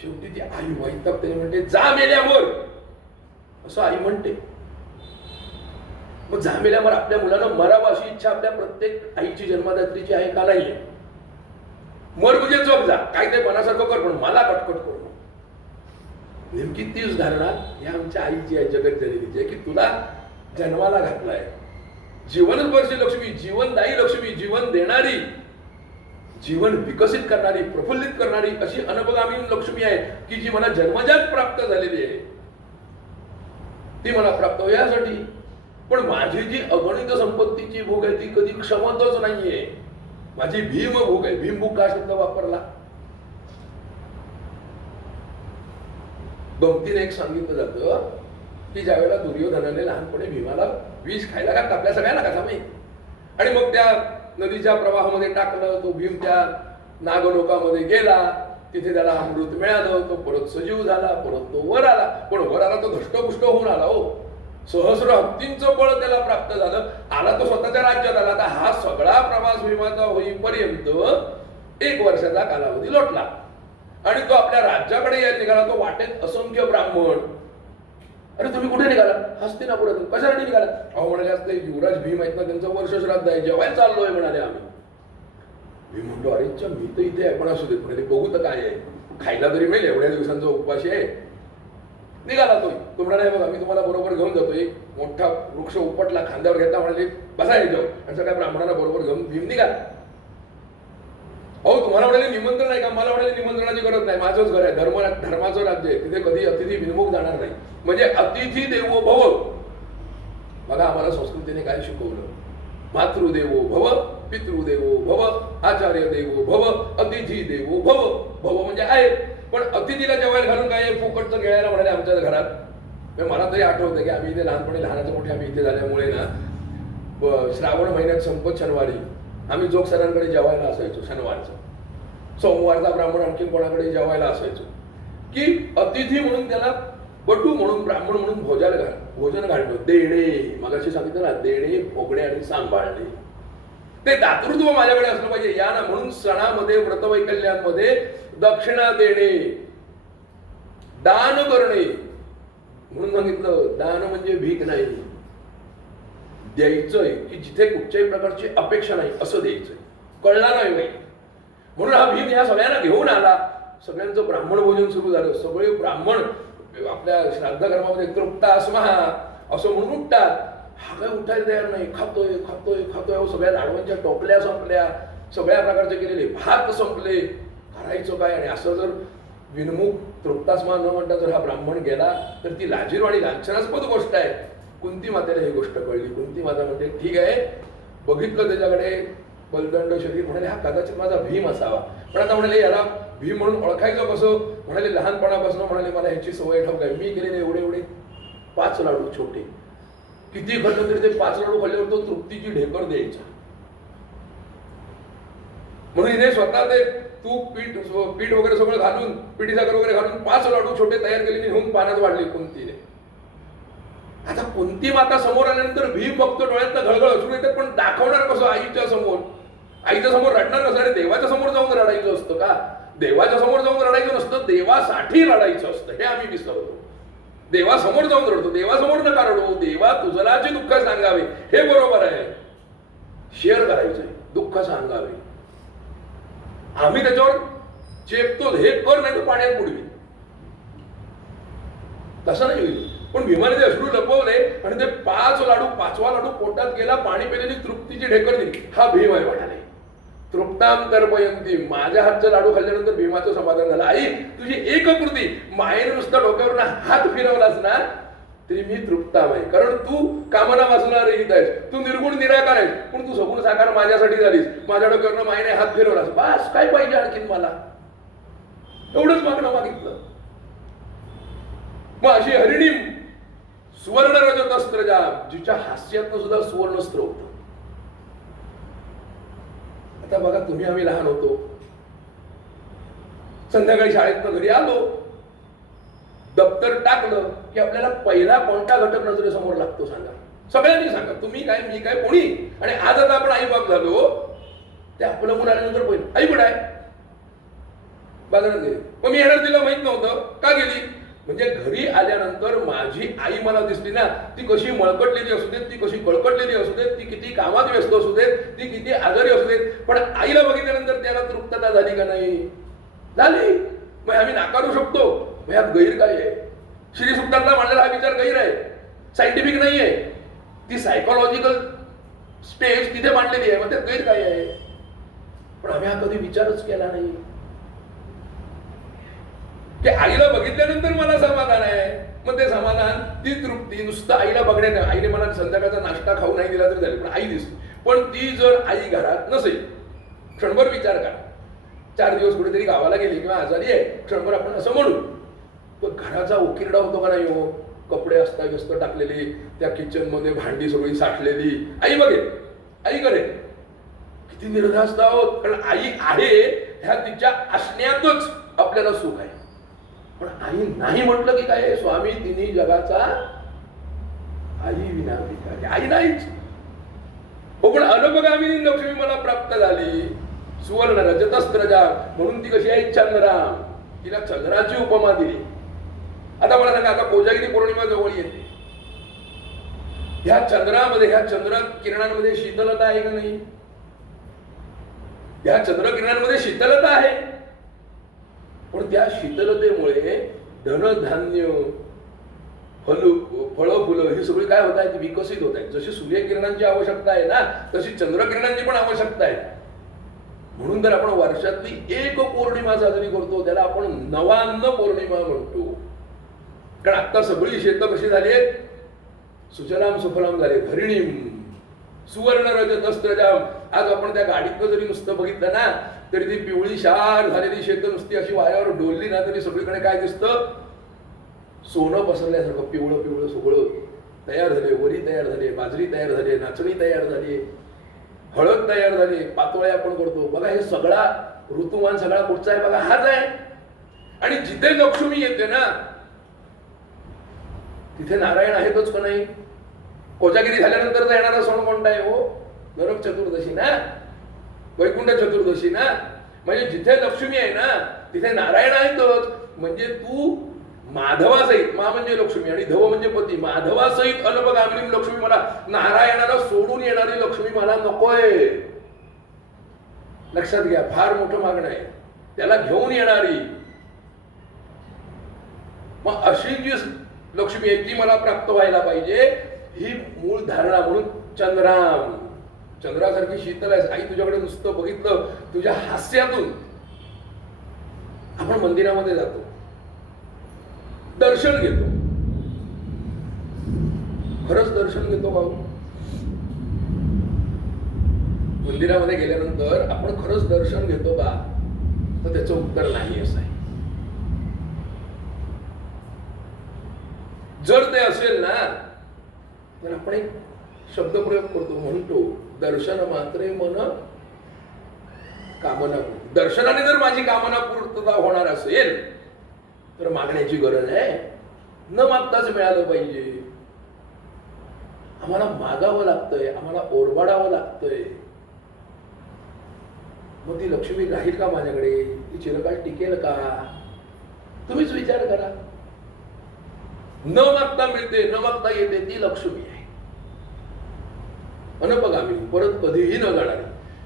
शेवटी ती आई वैतागते, म्हणते जा मेल्यावर, असं आई म्हणते. मग जा मेल्यावर आपल्या मुलानं मरावं अशी इच्छा आपल्या प्रत्येक आईची जन्मदात्रीची आहे का? नाहीये. मर म्हणजे जग जा, काय ते मनासारखं कर, पण मला कटकट करू. नेमकी तीच धारणा या आमच्या आईची आहे, जगत जननीची आहे, की तुला जन्माला घातलाय, जीवनच वर्षी लक्ष्मी, जीवनदायी लक्ष्मी, जीवन देणारी, जीवन विकसित करणारी, प्रफुल्लित करणारी अशी अनपगामी लक्ष्मी आहे की जी मला जन्मजात प्राप्त झालेली आहे. ती मला प्राप्त यासाठी. पण माझी जी अगणित संपत्तीची भूक आहे ती कधी क्षमतच नाहीये. माझी भीम भूक आहे. भीमभूक का शब्द वापरला? गमतीने एक सांगितलं जातं की ज्यावेळेला दुर्योधनाने लहानपणी भीमाला विष खायला घातलं, आपल्या सगळ्यांना कसा माहिती, आणि मग त्या नदीच्या प्रवाहामध्ये टाकलं, तो भीम त्या नागलोकामध्ये गेला, तिथे त्याला अमृत मिळालं, तो परत सजीव झाला, परत तो वर आला. पण वर आला तो धष्टपुष्ट होऊन आला. हो, सहस्र हत्तींचं बळ त्याला प्राप्त झालं, आला तो स्वतःच्या राज्यात आला. आता हा सगळा प्रवास भीमाचा होईपर्यंत 1 वर्षाचा कालावधी लोटला आणि तो आपल्या राज्याकडे यायला निघाला. तो वाटेत असंख्य ब्राह्मण, अरे तुम्ही कुठे निघाला? हस्तिनापुरातून. कशासाठी निघाला? अहो म्हणाले, असते युवराज भीम आहेत ना, त्यांचं वर्ष श्राद्ध आहे, जेवायला चाललोय म्हणाले आम्ही. मी म्हणतो, अरे मी तर इथे आहे, पण असू देत म्हणाले, बघू तर काय आहे, खायला तरी मिळेल, एवढ्या दिवसांचा उपवाशी आहे. निघाला तो म्हणाला, बघा मी तुम्हाला बरोबर घेऊन जातो. एक मोठा वृक्ष उपटला, खांद्यावर घेतला, म्हणाले बसा याच्यावर, आणि सगळ्या ब्राह्मणांना बरोबर घेऊन भीम निघाला. अहो तुम्हाला म्हणाले निमंत्रण आहे का? मला म्हणाले निमंत्रणाची गरज नाही, माझंच घर आहे, धर्माचं राज्य आहे, तिथे कधी अतिथी विनमुख जाणार नाही. म्हणजे अतिथी देवो भव. बघा आम्हाला संस्कृतीने काय शिकवलं? मातृदेवो भव, पितृदेवो भव, आचार्य देवो भव, अतिथी देवो भव. भव म्हणजे आहे, पण अतिथीला जेवायला घालून काय फुकटचं खेळायला म्हणाले आमच्या घरात. मला तरी आठवतं की आम्ही इथे लहानपणी, लहानाचे मोठे आम्ही इथे झाल्यामुळे ना, श्रावण महिन्यात संपत शनिवारी आम्ही जोग सरांकडे जेवायला असायचो. शनिवारचं, सोमवारचा ब्राह्मण आणखी कोणाकडे जेवायला असायचो की अतिथी म्हणून, त्याला बटू म्हणून, ब्राह्मण म्हणून भोजन घालतो. देणे, मगाशी सांगितलं ना, देणे, भोगणे आणि सांभाळणे, ते दातृत्व माझ्याकडे असलं पाहिजे. या ना, म्हणून सणामध्ये, व्रतवैकल्यांमध्ये दक्षिणा देणे, दान करणे म्हणून सांगितलं. दान म्हणजे भीक नाही, द्यायचंय की जिथे कुठच्याही प्रकारची अपेक्षा नाही असं द्यायचंय. कळला नाही बाई. म्हणून हा भीम ह्या सगळ्यांना घेऊन आला. सगळ्यांचं ब्राह्मण भोजन सुरू झालं. सगळे ब्राह्मण आपल्या श्राद्ध कर्मामध्ये तृप्ता अस्महा असं म्हणून उठतात. हा काय उठायला तयार नाही, खातोय खातोय खातोय. सगळ्या लाडवांच्या टोपल्या संपल्या, सगळ्या प्रकारचे केलेले भात संपले, करायचं काय? आणि असं जर विनमुख तृप्तास्मा न म्हणता जर हा ब्राह्मण गेला तर ती लाजीरवाणी लांछनास्पद गोष्ट आहे. कुंती मातेला ही गोष्ट कळली. कुंती माता म्हणते, ठीक आहे, बघितलं त्याच्याकडे बलदंड शरीर, म्हणाले हा कदाचित माझा भीम असावा. पण आता म्हणाले याला भीम म्हणून ओळखायचं कसं? म्हणाले लहानपणापासून म्हणाले मला ह्याची सवय ठाऊक आहे. मी केलेले एवढे एवढे 5 लाडू छोटे, किती खाल्लं तरी ते 5 लाडू खाल्ल्यावर तो तृप्तीची ढेकर द्यायचा. म्हणून हिने स्वतः ते तूप, पीठ वगैरे सगळं घालून, पिठी साखर वगैरे घालून 5 लाडू छोटे तयार केले, घेऊन पाण्यात वाढले कुंतीने. आता कुंती माता समोर आल्यानंतर भीम बघतो, डोळ्यातनं घळघळ असून येते, पण दाखवणार कसं आईच्या समोर? आईच्या समोर रडणार कसं? अरे देवाच्या समोर जाऊन रडायचं असतं का? देवाच्या समोर जाऊन रडायचं नसतं, देवासाठी रडायचं असतं. हे आम्ही विसरतो. देवासमोर जाऊन रडतो, देवासमोर नका रडू. देवा तुझलाचे दुःख सांगावे, हे बरोबर आहे. शेअर करायचंय, दुःख सांगावे. आम्ही त्याच्यावर चेपतो, हे कर नाही तर पाण्यात बुडवी. तसं नाही होईल. पण भीमाने ते अश्रू लपवले आणि ते 5 लाडू 5वा लाडू पोटात गेला, पाणी पेलेली तृप्तीची ढेकर दिली. हा भीम आहे म्हणाले. तृप्ताम तर्पयंती, माझ्या हातचा लाडू खाल्ल्यानंतर भीमाचं समाधान झालं. आई तुझी एक कृती, मायेने नुसता डोक्यावर हात फिरवलास ना तरी मी तृप्ताम आहे. कारण तू कामना वासना रहित आहेस, तू निर्गुण निराकार आहेस, पण तू सगुण साकार माझ्यासाठी झालीस. माझ्या डोक्यावर मायेने हात फिरवलास, बस काय पाहिजे आणखीन मला? एवढंच मागणं मागितलं. मग अशी हरिणी सुवर्ण रजतस्त्रजा, जिच्या हास्यातनं सुद्धा सुवर्णस्त्र होतं. आता बघा, तुम्ही आम्ही लहान होतो, संध्याकाळी शाळेतनं घरी आलो, दप्तर टाकलं की आपल्याला पहिला कोणता घटक नजरेसमोर लागतो सांगा? सगळ्यांनी सांगा, तुम्ही काय मी काय कोणी. आणि आज आता आपण आई बाप झालो, ते आपलं मुलं आल्यानंतर पहिलं आई कुठं आहे? बाजारात गेली. मग मी येणार तिला माहित नव्हतं. का गेली? म्हणजे घरी आल्यानंतर माझी आई मला दिसली ना, ती कशी मळकटलेली असू देत, ती कशी कळकटलेली असू देत, ती किती कामात व्यस्त असू देत, ती किती आजारी असू देत, पण आईला बघितल्यानंतर त्याला तृप्तता झाली का नाही? झाली. मग आम्ही नाकारू शकतो? मग यात गैर काय आहे? श्री सुक्तांना मांडलेला हा विचार गैर आहे, सायंटिफिक नाही आहे. ती सायकोलॉजिकल स्टेज तिथे मांडलेली आहे, मग त्यात गैर काय आहे? पण आम्ही हा कधी विचारच केला नाही की आईला बघितल्यानंतर मला समाधान आहे. मग ते समाधान, ती तृप्ती नुसतं आईला बघण्यात. आईने मला संध्याकाळचा नाश्ता खाऊ नाही दिला तरी झाले, पण आई दिसली. पण ती जर आई घरात नसेल, क्षणभर विचार करा, 4 दिवस कुठेतरी गावाला गेली किंवा आजारी आहे, क्षणभर आपण असं म्हणू, तर घराचा उकिरडा होतो का नाही हो? कपडे अस्ताव्यस्त टाकलेली, त्या किचन मध्ये भांडी सगळी साठलेली. आई बघेल, आई करेल, किती निर्धास्त आहोत. कारण आई आहे ह्या तिच्या असण्यातच आपल्याला सुख आहे. पण आई नाही म्हटलं की काय? स्वामी तिन्ही जगाचा आई विना भिकारी. आई नाहीच हो. पण अनपगामिनी लक्ष्मी मला प्राप्त झाली, सुवर्ण रजतस्त्रजा, म्हणून ती कशी आहे? चंद्राम. तिला चंद्राची उपमा दिली. आता मला सांगा, आता कोजागिरी पौर्णिमा जवळ येते. ह्या चंद्रामध्ये, ह्या चंद्र किरणांमध्ये शीतलता आहे का नाही? ह्या चंद्र किरणांमध्ये शीतलता आहे. पण त्या शीतलतेमुळे धनधान्य, फळ फुलं ही सगळी काय होत आहेत? विकसित होत आहेत. जशी सूर्यकिरणांची आवश्यकता आहे ना, तशी चंद्रकिरणांची पण आवश्यकता आहे. म्हणून तर आपण वर्षातली एक पौर्णिमा साजरी करतो, त्याला आपण नवान्न पौर्णिमा म्हणतो. कारण आता सगळी शेतं कशी झाली आहेत? सुजलाम सुफलाम झाले. हरिणीम सुवर्ण रजतस्त्रजाम. आज आपण त्या गाडीतनं जरी नुसतं बघितलं ना, तरी ती पिवळी शार झालेली शेतं नुसती अशी वाऱ्यावर डोलली ना, तरी सगळीकडे काय दिसतं? सोनं पसरल्यासारखं पिवळं पिवळं सगळं तयार झाले. वरी तयार झाले, बाजरी तयार झाली, नाचणी तयार झाली, हळद तयार झाली, पातोळ्या आपण करतो. बघा, हे सगळा ऋतुमान सगळा कुठचा आहे? बघा, हाच आहे. आणि जिथे लक्ष्मी येते ना, तिथे नारायण आहेतच का नाही? कोजागिरी झाल्यानंतरचा येणारा सण कोणता आहे हो? नरक चतुर्दशी ना, वैकुंठ चतुर्दशी ना. म्हणजे जिथे लक्ष्मी आहे ना, तिथे नारायण आहेतच. म्हणजे तू माधवासहित, मा म्हणजे लक्ष्मी आणि धव म्हणजे पती, माधवासहित अल्पगामिनी लक्ष्मी मला, नारायणाला सोडून येणारी लक्ष्मी मला नकोय. लक्षात घ्या, फार मोठं मागणं आहे. त्याला घेऊन येणारी, मग अशी जी लक्ष्मी आहे ती मला प्राप्त व्हायला पाहिजे, ही मूळ धारणा. म्हणून चंद्राम, चंद्रासारखी शीतल आहे. आई तुझ्याकडे नुसतं बघितलं, तुझ्या हास्यातून आपण मंदिरामध्ये जातो, दर्शन घेतो. खरंच दर्शन घेतो का? मंदिरामध्ये गेल्यानंतर आपण खरंच दर्शन घेतो का? तर त्याचं उत्तर नाही असं आहे. जर ते असेल ना, तर आपण एक शब्दप्रयोग करतो, म्हणतो दर्शन मात्रे मन कामना. दर्शनाने जर माझी कामना पूर्तता होणार असेल तर मागण्याची गरज आहे. न मागताच मिळालं पाहिजे. आम्हाला मागावं लागतंय, आम्हाला ओरबाडावं लागतंय. मग ती लक्ष्मी राहील का माझ्याकडे? ती चिरकाल टिकेल का? तुम्हीच विचार करा. न मागता मिळते, न मागता येते, ती लक्ष्मी आहे. अनपगामी, परत कधीही न जाणारी.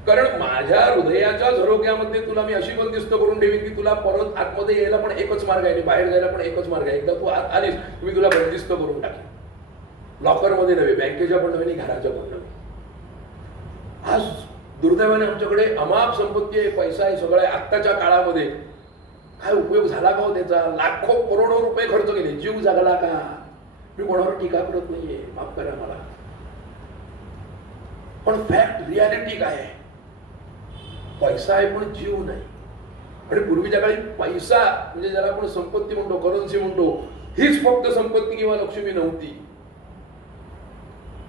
कारण माझ्या हृदयाच्या झरोक्यामध्ये तुला मी अशी बंदिस्त करून ठेवीन की तुला परत आतमध्ये यायला पण एकच मार्ग आहे आणि बाहेर जायला पण एकच मार्ग आहे. एकदा तू आत आलीस मी तुला बंदिस्त करून टाकेन. लॉकरमध्ये नव्हे, बँकेच्या पण नव्हे आणि घराच्या पण नव्हे. आज दुर्दैवाने आमच्याकडे अमाप संपत्ती आहे, पैसा आहे, सगळं आहे. आत्ताच्या काळामध्ये काय उपयोग झाला का हो त्याचा? लाखो करोडो रुपये खर्च केले, जीव जगला का? मी कोणावर टीका करत नाहीये, माफ करा मला. पण फॅक्ट रियालिटी काय आहे? पैसा आहे पण जीव नाही. आणि पूर्वीच्या काळी पैसा म्हणजे ज्याला आपण संपत्ती म्हणतो, करन्सी म्हणतो, हीच फक्त संपत्ती किंवा लक्ष्मी नव्हती.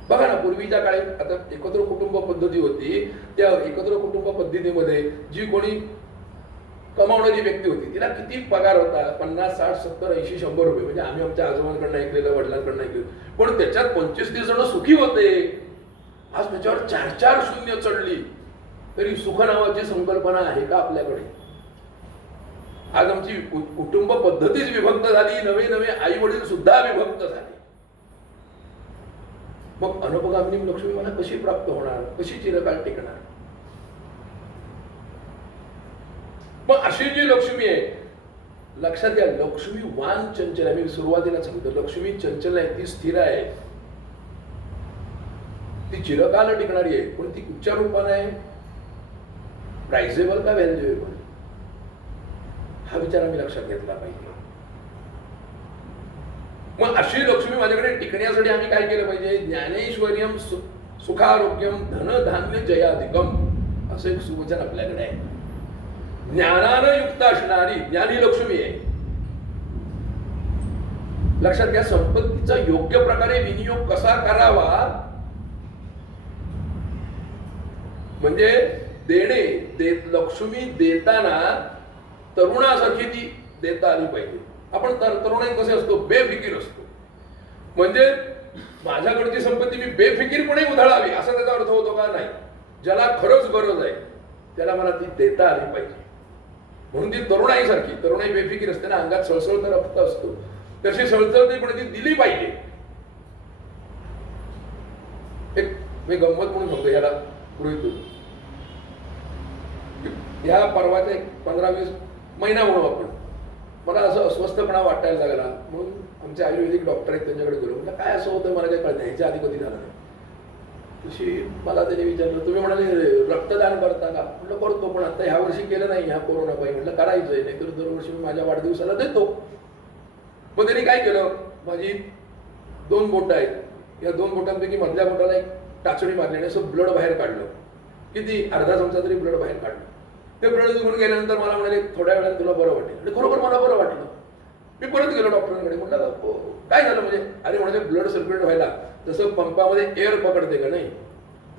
बघा ना, पूर्वीच्या काळी आता एकत्र कुटुंब पद्धती होती. त्या एकत्र कुटुंब पद्धतीमध्ये जी कोणी कमावणारी व्यक्ती होती तिला किती पगार होता? 50, 60, 70, 80, 100 रुपये. म्हणजे आम्ही आमच्या आजोबांकडनं ऐकलेलं, वडिलांकडनं ऐकलेलं. पण त्याच्यात 25-30 जण सुखी होते. आज त्याच्यावर 4-4 शून्य चढली तरी सुख नावाची संकल्पना आहे का आपल्याकडे? आज आमची कुटुंब पद्धतीच विभक्त झाली, नवे नवे आई वडील सुद्धा विभक्त झाले. मग अनपगामिनी लक्ष्मी मला कशी प्राप्त होणार? कशी चिरकाळ टिकणार? मग अशी जी लक्ष्मी आहे, लक्षात घ्या, लक्ष्मी वान चंचल आहे. मी सुरुवातीला सांगितलं, लक्ष्मी चंचल आहे, ती स्थिर आहे, ती चिरकाल टिकणारी आहे. पण ती कुठच्या रूपाने आहे? प्राइजेबल का व्हॅल्युएबल? हा विचार आम्ही लक्षात घेतला पाहिजे. मग अशी लक्ष्मी माझ्याकडे टिकण्यासाठी आम्ही काय केलं पाहिजे? ज्ञानेश्वर्यम सुखारोग्यम धन धान्य जयाधिकम असं एक सुवचन आपल्याकडे आहे. ज्ञानानं युक्त असणारी ज्ञानी लक्ष्मी आहे. लक्षात घ्या, संपत्तीचा योग्य प्रकारे विनियोग कसा करावा म्हणजे लक्ष्मी देताना तरुणासारखी ती देता आली पाहिजे. आपण तरुणाई कसे असतो? बेफिकीर असतो. म्हणजे माझ्याकडची संपत्ती मी बेफिकीरपणे उधळावी असा त्याचा अर्थ होतो का? नाही. ज्याला खरंच गरज आहे त्याला मला ती देता आली पाहिजे. म्हणून ती तरुणाईसारखी, तरुणाई बेफिकीर असते ना, अंगात सळसळतं रक्त असतो, तशी सळसळते पण ती दिली पाहिजे. एक मी गंमत म्हणून सांगतो, याला गृहीत या परवाच्या 15-20 महिना म्हणू आपण, मला असं अस्वस्थपणा वाटायला लागला. म्हणून आमचे आयुर्वेदिक डॉक्टर आहेत त्यांच्याकडे गेलो. म्हटलं काय असं होतं मला काही कळत नाही, ह्याच्या आधी कधी झालं नाही. तशी मला त्याने विचारलं, तुम्ही म्हणाले रक्तदान करता का? म्हटलं करतो, पण आता ह्या वर्षी केलं नाही ह्या कोरोना पायी. म्हटलं करायचंय, नाहीतर दरवर्षी मी माझ्या वाढदिवसाला देतो. मग त्यांनी काय केलं, माझी 2 बोटं आहेत, या 2 बोटांपैकी मधल्या बोटाला एक टाचणी मारली आणि असं ब्लड बाहेर काढलं. किती? अर्धा चमचा तरी ब्लड बाहेर काढलं. ते ब्लड निघून गेल्यानंतर मला म्हणाले थोड्या वेळाने तुला बरं वाटेल. आणि खरोखर मला बरं वाटलं. मी परत गेलो डॉक्टरांकडे. म्हटलं काय झालं? म्हणजे अरे म्हणाले ब्लड सर्क्युलेट व्हायला जसं पंपामध्ये एअर पकडते का नाही,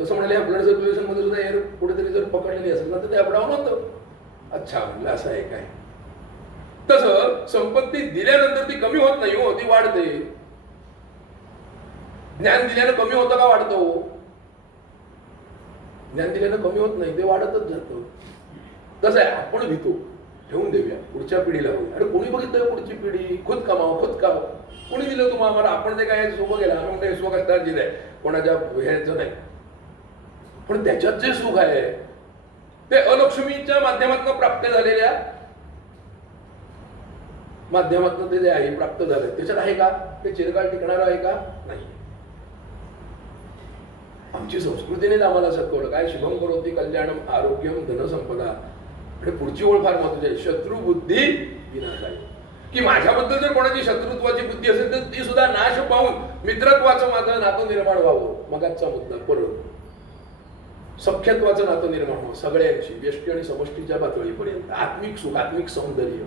तसं म्हणाले या ब्लड सर्क्युलेशन मध्ये सुद्धा एअर कुठेतरी जर पकडलेली असेल ना तर ते अपडाऊन होतं. अच्छा म्हणलं असं आहे काय? तसं संपत्ती दिल्यानंतर ती कमी होत नाही हो, ती वाढते. ज्ञान दिल्यानं कमी होतं का वाढतं? ज्ञान दिल्यानं कमी होत नाही, ते वाढतच जातं. तसं आहे, आपण भीतो ठेवून देऊया, पुढच्या पिढीला होईल. अरे कोणी बघितलं पुढची पिढी? खुद कमाव, खुद खाव. कोणी दिलं तुम्हाला? आपण ते काय सुख गेला, आम्ही म्हणतो स्वकष्टात दिलंय, कोणाच्या ह्याचं नाही. पण त्याच्यात जे सुख आहे ते अलक्ष्मीच्या माध्यमातून प्राप्त झालेल्या माध्यमातून ते जे आहे प्राप्त झालंय त्याच्यात आहे का? ते चिरकाळ टिकणार आहे का? नाही. आमची संस्कृतीनेच आम्हाला शिकवलं काय? शुभम करोति कल्याणम आरोग्यम धनसंपदा. आणि पुढची ओळ फार महत्वाची आहे, शत्रुबुद्धी विनाशाय. की माझ्याबद्दल जर कोणाची शत्रुत्वाची बुद्धी असेल तर ती सुद्धा नाश पाहून मित्रत्वाचं माझं नातं निर्माण व्हावं. मगाचा मुद्दा परत सख्यत्वाचं नातं निर्माण व्हावं सगळ्यांची, व्यष्टी आणि समष्टीच्या पातळीपर्यंत. आत्मिक सुख, आत्मिक सौंदर्य.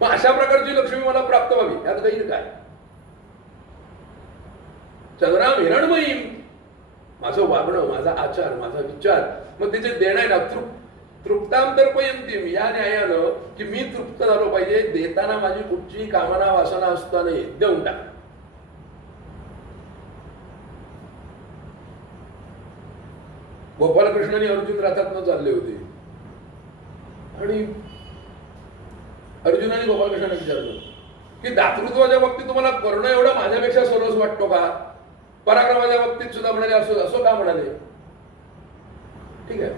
मग अशा प्रकारची लक्ष्मी मला प्राप्त व्हावी, यात काही काय? चंद्राम हिरणमयी, माझं वागणं, माझा आचार, माझा विचार, मग त्याचे देणं आहे ना, तृप्ताम तर्पयंतीम, या न्यायानं की मी तृप्त झालो पाहिजे. देताना माझी कुठची कामना वासना असता नाही, देऊन टाक. गोपालकृष्ण आणि अर्जुन रथातनं चालले होते आणि अर्जुनाने गोपालकृष्णाने विचारलं की दातृत्वाच्या बाबतीत तुम्हाला करणं एवढं माझ्यापेक्षा सरस वाटतो का? पराक्रमाच्या बाबतीत सुद्धा म्हणाले असं असं का म्हणाले? ठीक आहे,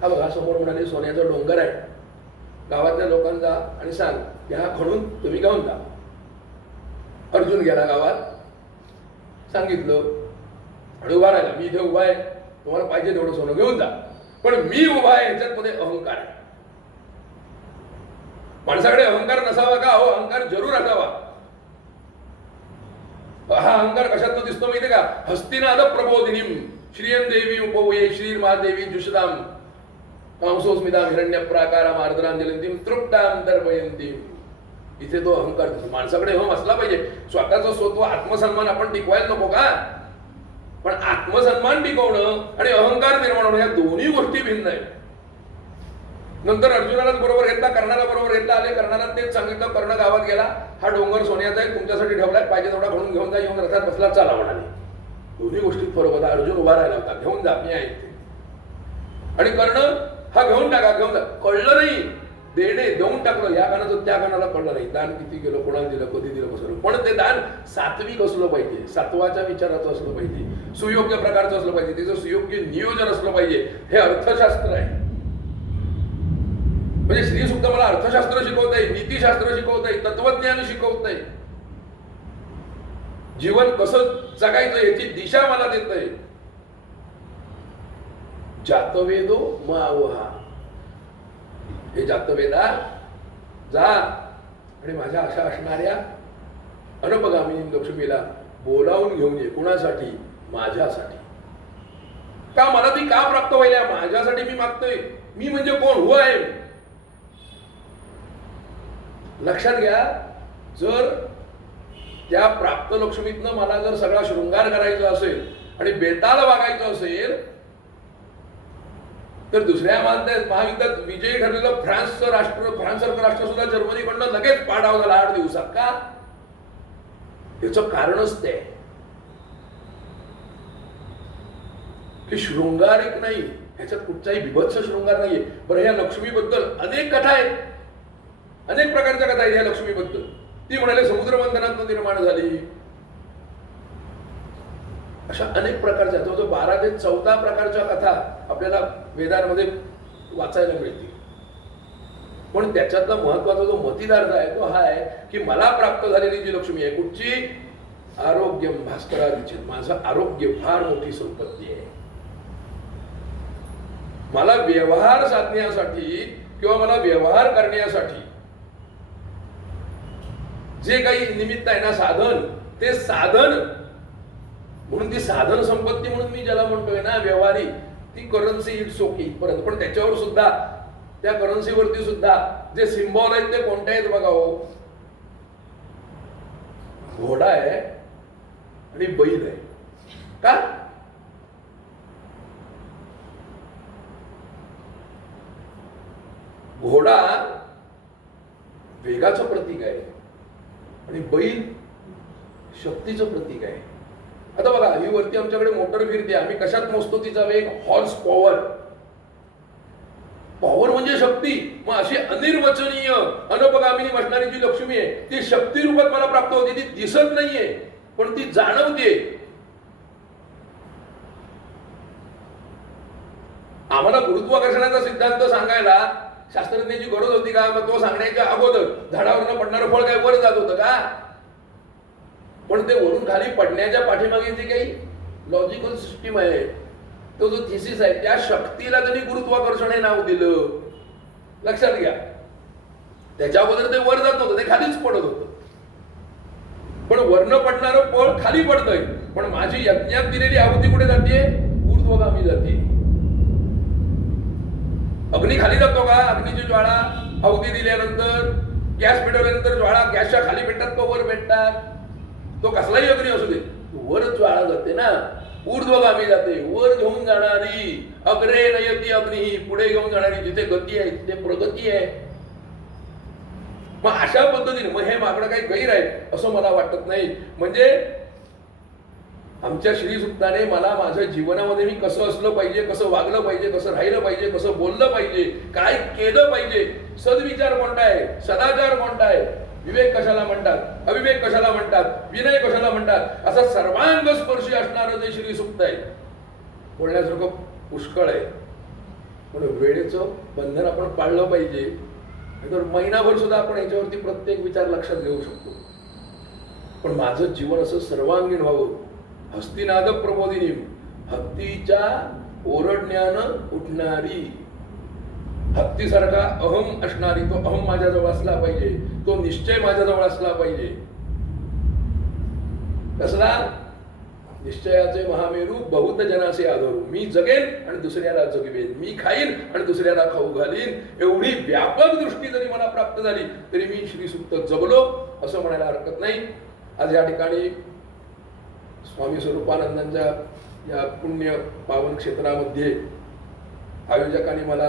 हा बघा समोर म्हणाले सोन्याचा डोंगर आहे, गावातल्या लोकांना आणि सांग की हा खणून तुम्ही घेऊन जा. अर्जुन गेला गावात, सांगितलं आणि उभा राहिला, मी इथे उभा आहे, तुम्हाला पाहिजे तेवढं सोनं घेऊन जा, पण मी उभा आहे ह्याच्यात मध्ये अहंकार आहे. माणसाकडे अहंकार नसावा का? हो, अहंकार जरूर असावा. हा अहंकार कशात दिसतो माहितीये का? हस्तिनाद प्रबोधिनीम श्रियं देवी उपवये श्रीर्मादेवी जुषदाम कांसोस्मिताम हिरण्य प्राकाराम आर्द्रांजलींतीम तृप्ताम दर्पयंतीम. इथे तो अहंकार दिसतो. माणसाकडे अहम असला पाहिजे, स्वतःचा स्वत्व आत्मसन्मान आपण टिकवायला नको का? पण आत्मसन्मान टिकवणं आणि अहंकार निर्माण होणं या दोन्ही गोष्टी भिन्न आहेत. नंतर अर्जुनालाच बरोबर घेतला, कर्णाला बरोबर घेतला. आले कर्णाला तेच सांगितलं. कर्ण गावात गेला, हा डोंगर सोन्याचा आहे, तुमच्यासाठी ठेवलाय, पाहिजे तेवढा म्हणून घेऊन जा. येऊन रथात बसला, चला म्हणाले. दोन्ही गोष्टीत फरक होता. अर्जुन उभा राहिला होता, घेऊन जा, मी आहे इथे. आणि कर्ण हा घेऊन टाका, घेऊन जा. कळलं नाही, देऊन टाकलं. या कानाचं त्या कानाला कळलं नाही. दान किती केलं, कोणाला दिलं, कधी दिलं, कसं. पण ते दान सात्विक असलं पाहिजे, सात्वाच्या विचाराचं असलं पाहिजे, सुयोग्य प्रकारचं असलं पाहिजे, तिचं सुयोग्य नियोजन असलं पाहिजे. हे अर्थशास्त्र आहे. म्हणजे श्री सुद्धा मला अर्थशास्त्र शिकवत आहे, नीतिशास्त्र शिकवत आहे, तत्वज्ञान शिकवत आहे, जीवन कसं जगायचं याची दिशा मला देत आहे. जातवेदो मावहा, हे जातवेदा जा आणि माझ्या अशा असणाऱ्या अनपगामिनी लक्ष्मीला बोलावून घेऊन ये. कुणासाठी? माझ्यासाठी. का? मला ती का प्राप्त व्हायला? माझ्यासाठी मी मागतोय. मी म्हणजे कोण? हो आहे. लक्षात घ्या, जर त्या प्राप्त लक्ष्मीतनं मला जर सगळा शृंगार करायचा असेल आणि बेताल वागायचं असेल, तर दुसऱ्या महायुद्धात विजयी ठरलेलं फ्रान्सचं राष्ट्र सुद्धा जर्मनीकडनं लगेच पाडाव झाला 8 दिवसात. का? याचं कारणच ते की शृंगारिक नाही, ह्याच्यात कुठचाही बिभत्स शृंगार नाहीये. बरं, ह्या लक्ष्मीबद्दल अनेक कथा आहेत, अनेक प्रकारच्या कथा आहेत या लक्ष्मीबद्दल. ती म्हणाले समुद्र मंथनातून निर्माण झाली. अशा अनेक प्रकारच्या, जवळजवळ 12 ते 14 प्रकारच्या कथा आपल्याला वेदांमध्ये वाचायला मिळतील. पण त्याच्यातला महत्वाचा जो मतिदार्थ आहे तो हा आहे की मला प्राप्त झालेली जी लक्ष्मी आहे, कुठची? आरोग्यम भास्करादिचे. माझं आरोग्य फार मोठी संपत्ती आहे. मला व्यवहार साधण्यासाठी किंवा मला व्यवहार करण्यासाठी जे काही निमित्त आहे ना, साधन, ते साधन म्हणून ती साधन संपत्ती म्हणून मी ज्याला म्हणतोय ना व्यवहारी, ती करन्सी इट्स ओके परंतु पण त्याच्यावर सुद्धा, त्या करन्सीवरती सुद्धा जे सिम्बॉल आहेत ते कोणते आहेत बघा हो. घोडा आहे आणि बैल आहे. का? घोडा वेगाचं प्रतीक आहे आणि बैल शक्तीचं प्रतीक आहे. आता बघा, ही वरती आमच्याकडे मोटर फिरते, आम्ही कशात मोजतो तिचा वेग? Horse power. पॉवर म्हणजे शक्ती. मग अशी अनिर्वचनीय अनपगामिनी बसणारी जी लक्ष्मी आहे ती शक्ती रूपात मला प्राप्त होते. ती दिसत नाहीये पण ती जाणवते. आम्हाला गुरुत्वाकर्षणाचा सिद्धांत सांगायला शास्त्रज्ञाची गरज होती का? मग तो सांगण्याच्या अगोदर झाडावरनं पडणारं फळ काय वर जात होतं का? पण ते वरून खाली पडण्याच्या पाठीमागे जी काही लॉजिकल सिस्टीम आहे, तो जो थिसिस आहे, त्या शक्तीला त्यांनी गुरुत्वाकर्षण हे नाव दिलं. लक्षात घ्या. त्याच्या अगोदर ते वर जात होतं, ते खालीच पडत होतं. पण वरनं पडणारं फळ खाली पडतंय, पण माझी यज्ञात दिलेली आहुती कुठे जाते? ऊर्ध्वगामी जाते. अग्नी खाली जातो का? अग्नीची ज्वाळा आहुती दिल्यानंतर, गॅस पेटवल्यानंतर ज्वाळा गॅसच्या खाली भेटतात का वर भेटतात? तो कसलाही अग्नी असू दे, वर ज्वाळा जाते ना, ऊर्ध्वगामी जाते. वर घेऊन जाणारी, अग्रे नयती अग्नी, पुढे घेऊन जाणारी. जिथे गती आहे तिथे प्रगती आहे. मग अशा पद्धतीने मग हे मागणं काही गैर आहे असं मला वाटत नाही. म्हणजे आमच्या श्री सुक्ताने मला माझ्या जीवनामध्ये मी कसं असलं पाहिजे, कसं वागलं पाहिजे, कसं राहिलं पाहिजे, कसं बोललं पाहिजे, काय केलं पाहिजे, सद्विचार कोणता आहे, सदाचार कोणता आहे, विवेक कशाला म्हणतात, अविवेक कशाला म्हणतात, विनय कशाला म्हणतात, असा सर्वांग स्पर्शी असणारं जे श्री सुक्त आहे. बोलण्यासारखं पुष्कळ आहे. म्हणून वेळेचं बंधन आपण पाळलं पाहिजे. तर महिनाभर सुद्धा आपण याच्यावरती प्रत्येक विचार लक्षात घेऊ शकतो. पण माझं जीवन असं सर्वांगीण व्हावं. हस्तिनाद प्रबोधिनी, हत्तीच्या ओरडण्यानं उठणारी, हत्तीसारखा अहम असणारी, तो अहम माझ्याजवळ असला पाहिजे, तो निश्चय माझ्याजवळ असला पाहिजे. कसला? निश्चयाचे महामेरू बहुत जनासे आधारू, मी जगेन आणि दुसऱ्याला जगवेन, मी खाईन आणि दुसऱ्याला खाऊ घालीन, एवढी व्यापक दृष्टी जरी मला प्राप्त झाली तरी मी श्रीसूक्त जगलो असं म्हणायला हरकत नाही. आज या ठिकाणी स्वामी स्वरूपानंदांच्या या पुण्य पावन क्षेत्रामध्ये आयोजकांनी मला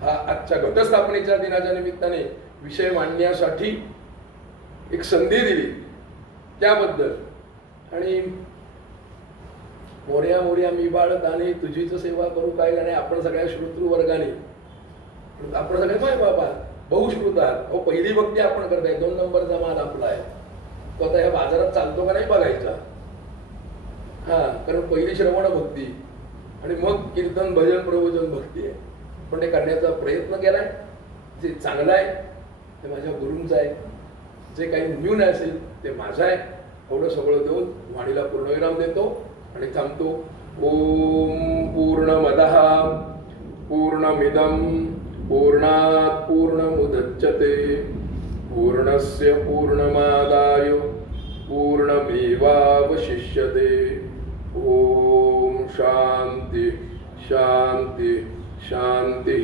हा आजच्या घटस्थापनेच्या दिनाच्या निमित्ताने विषय मांडण्यासाठी एक संधी दिली त्याबद्दल. आणि मोर्या मोर्या मी बाळ दाने तुझीच सेवा करू काय गाणे, आपण सगळ्या श्रोतृ वर्गाने, आपण सगळे माय बाबा बहुश्रुत आहात. अहो पहिली भक्ती आपण करताय, 2 नंबरचा माल आपला आहे तो आता ह्या बाजारात चालतो का नाही बघायचा. हा, कारण पहिली श्रवण भक्ती आणि मग कीर्तन भजन प्रवचन भक्ती आहे. पण ते करण्याचा प्रयत्न केलाय, जे चांगलं आहे ते माझ्या गुरूंचं आहे, जे काही न्यून असेल ते माझं आहे. एवढं सगळं देऊन वाणीला पूर्णविराम देतो आणि थांबतो. ओम पूर्णमदः पूर्णमिदं पूर्णात् पूर्णमुदच्यते पूर्णस्य पूर्णमादाय पूर्णमेवावशिष्यते. ओम शांति शांति शांति.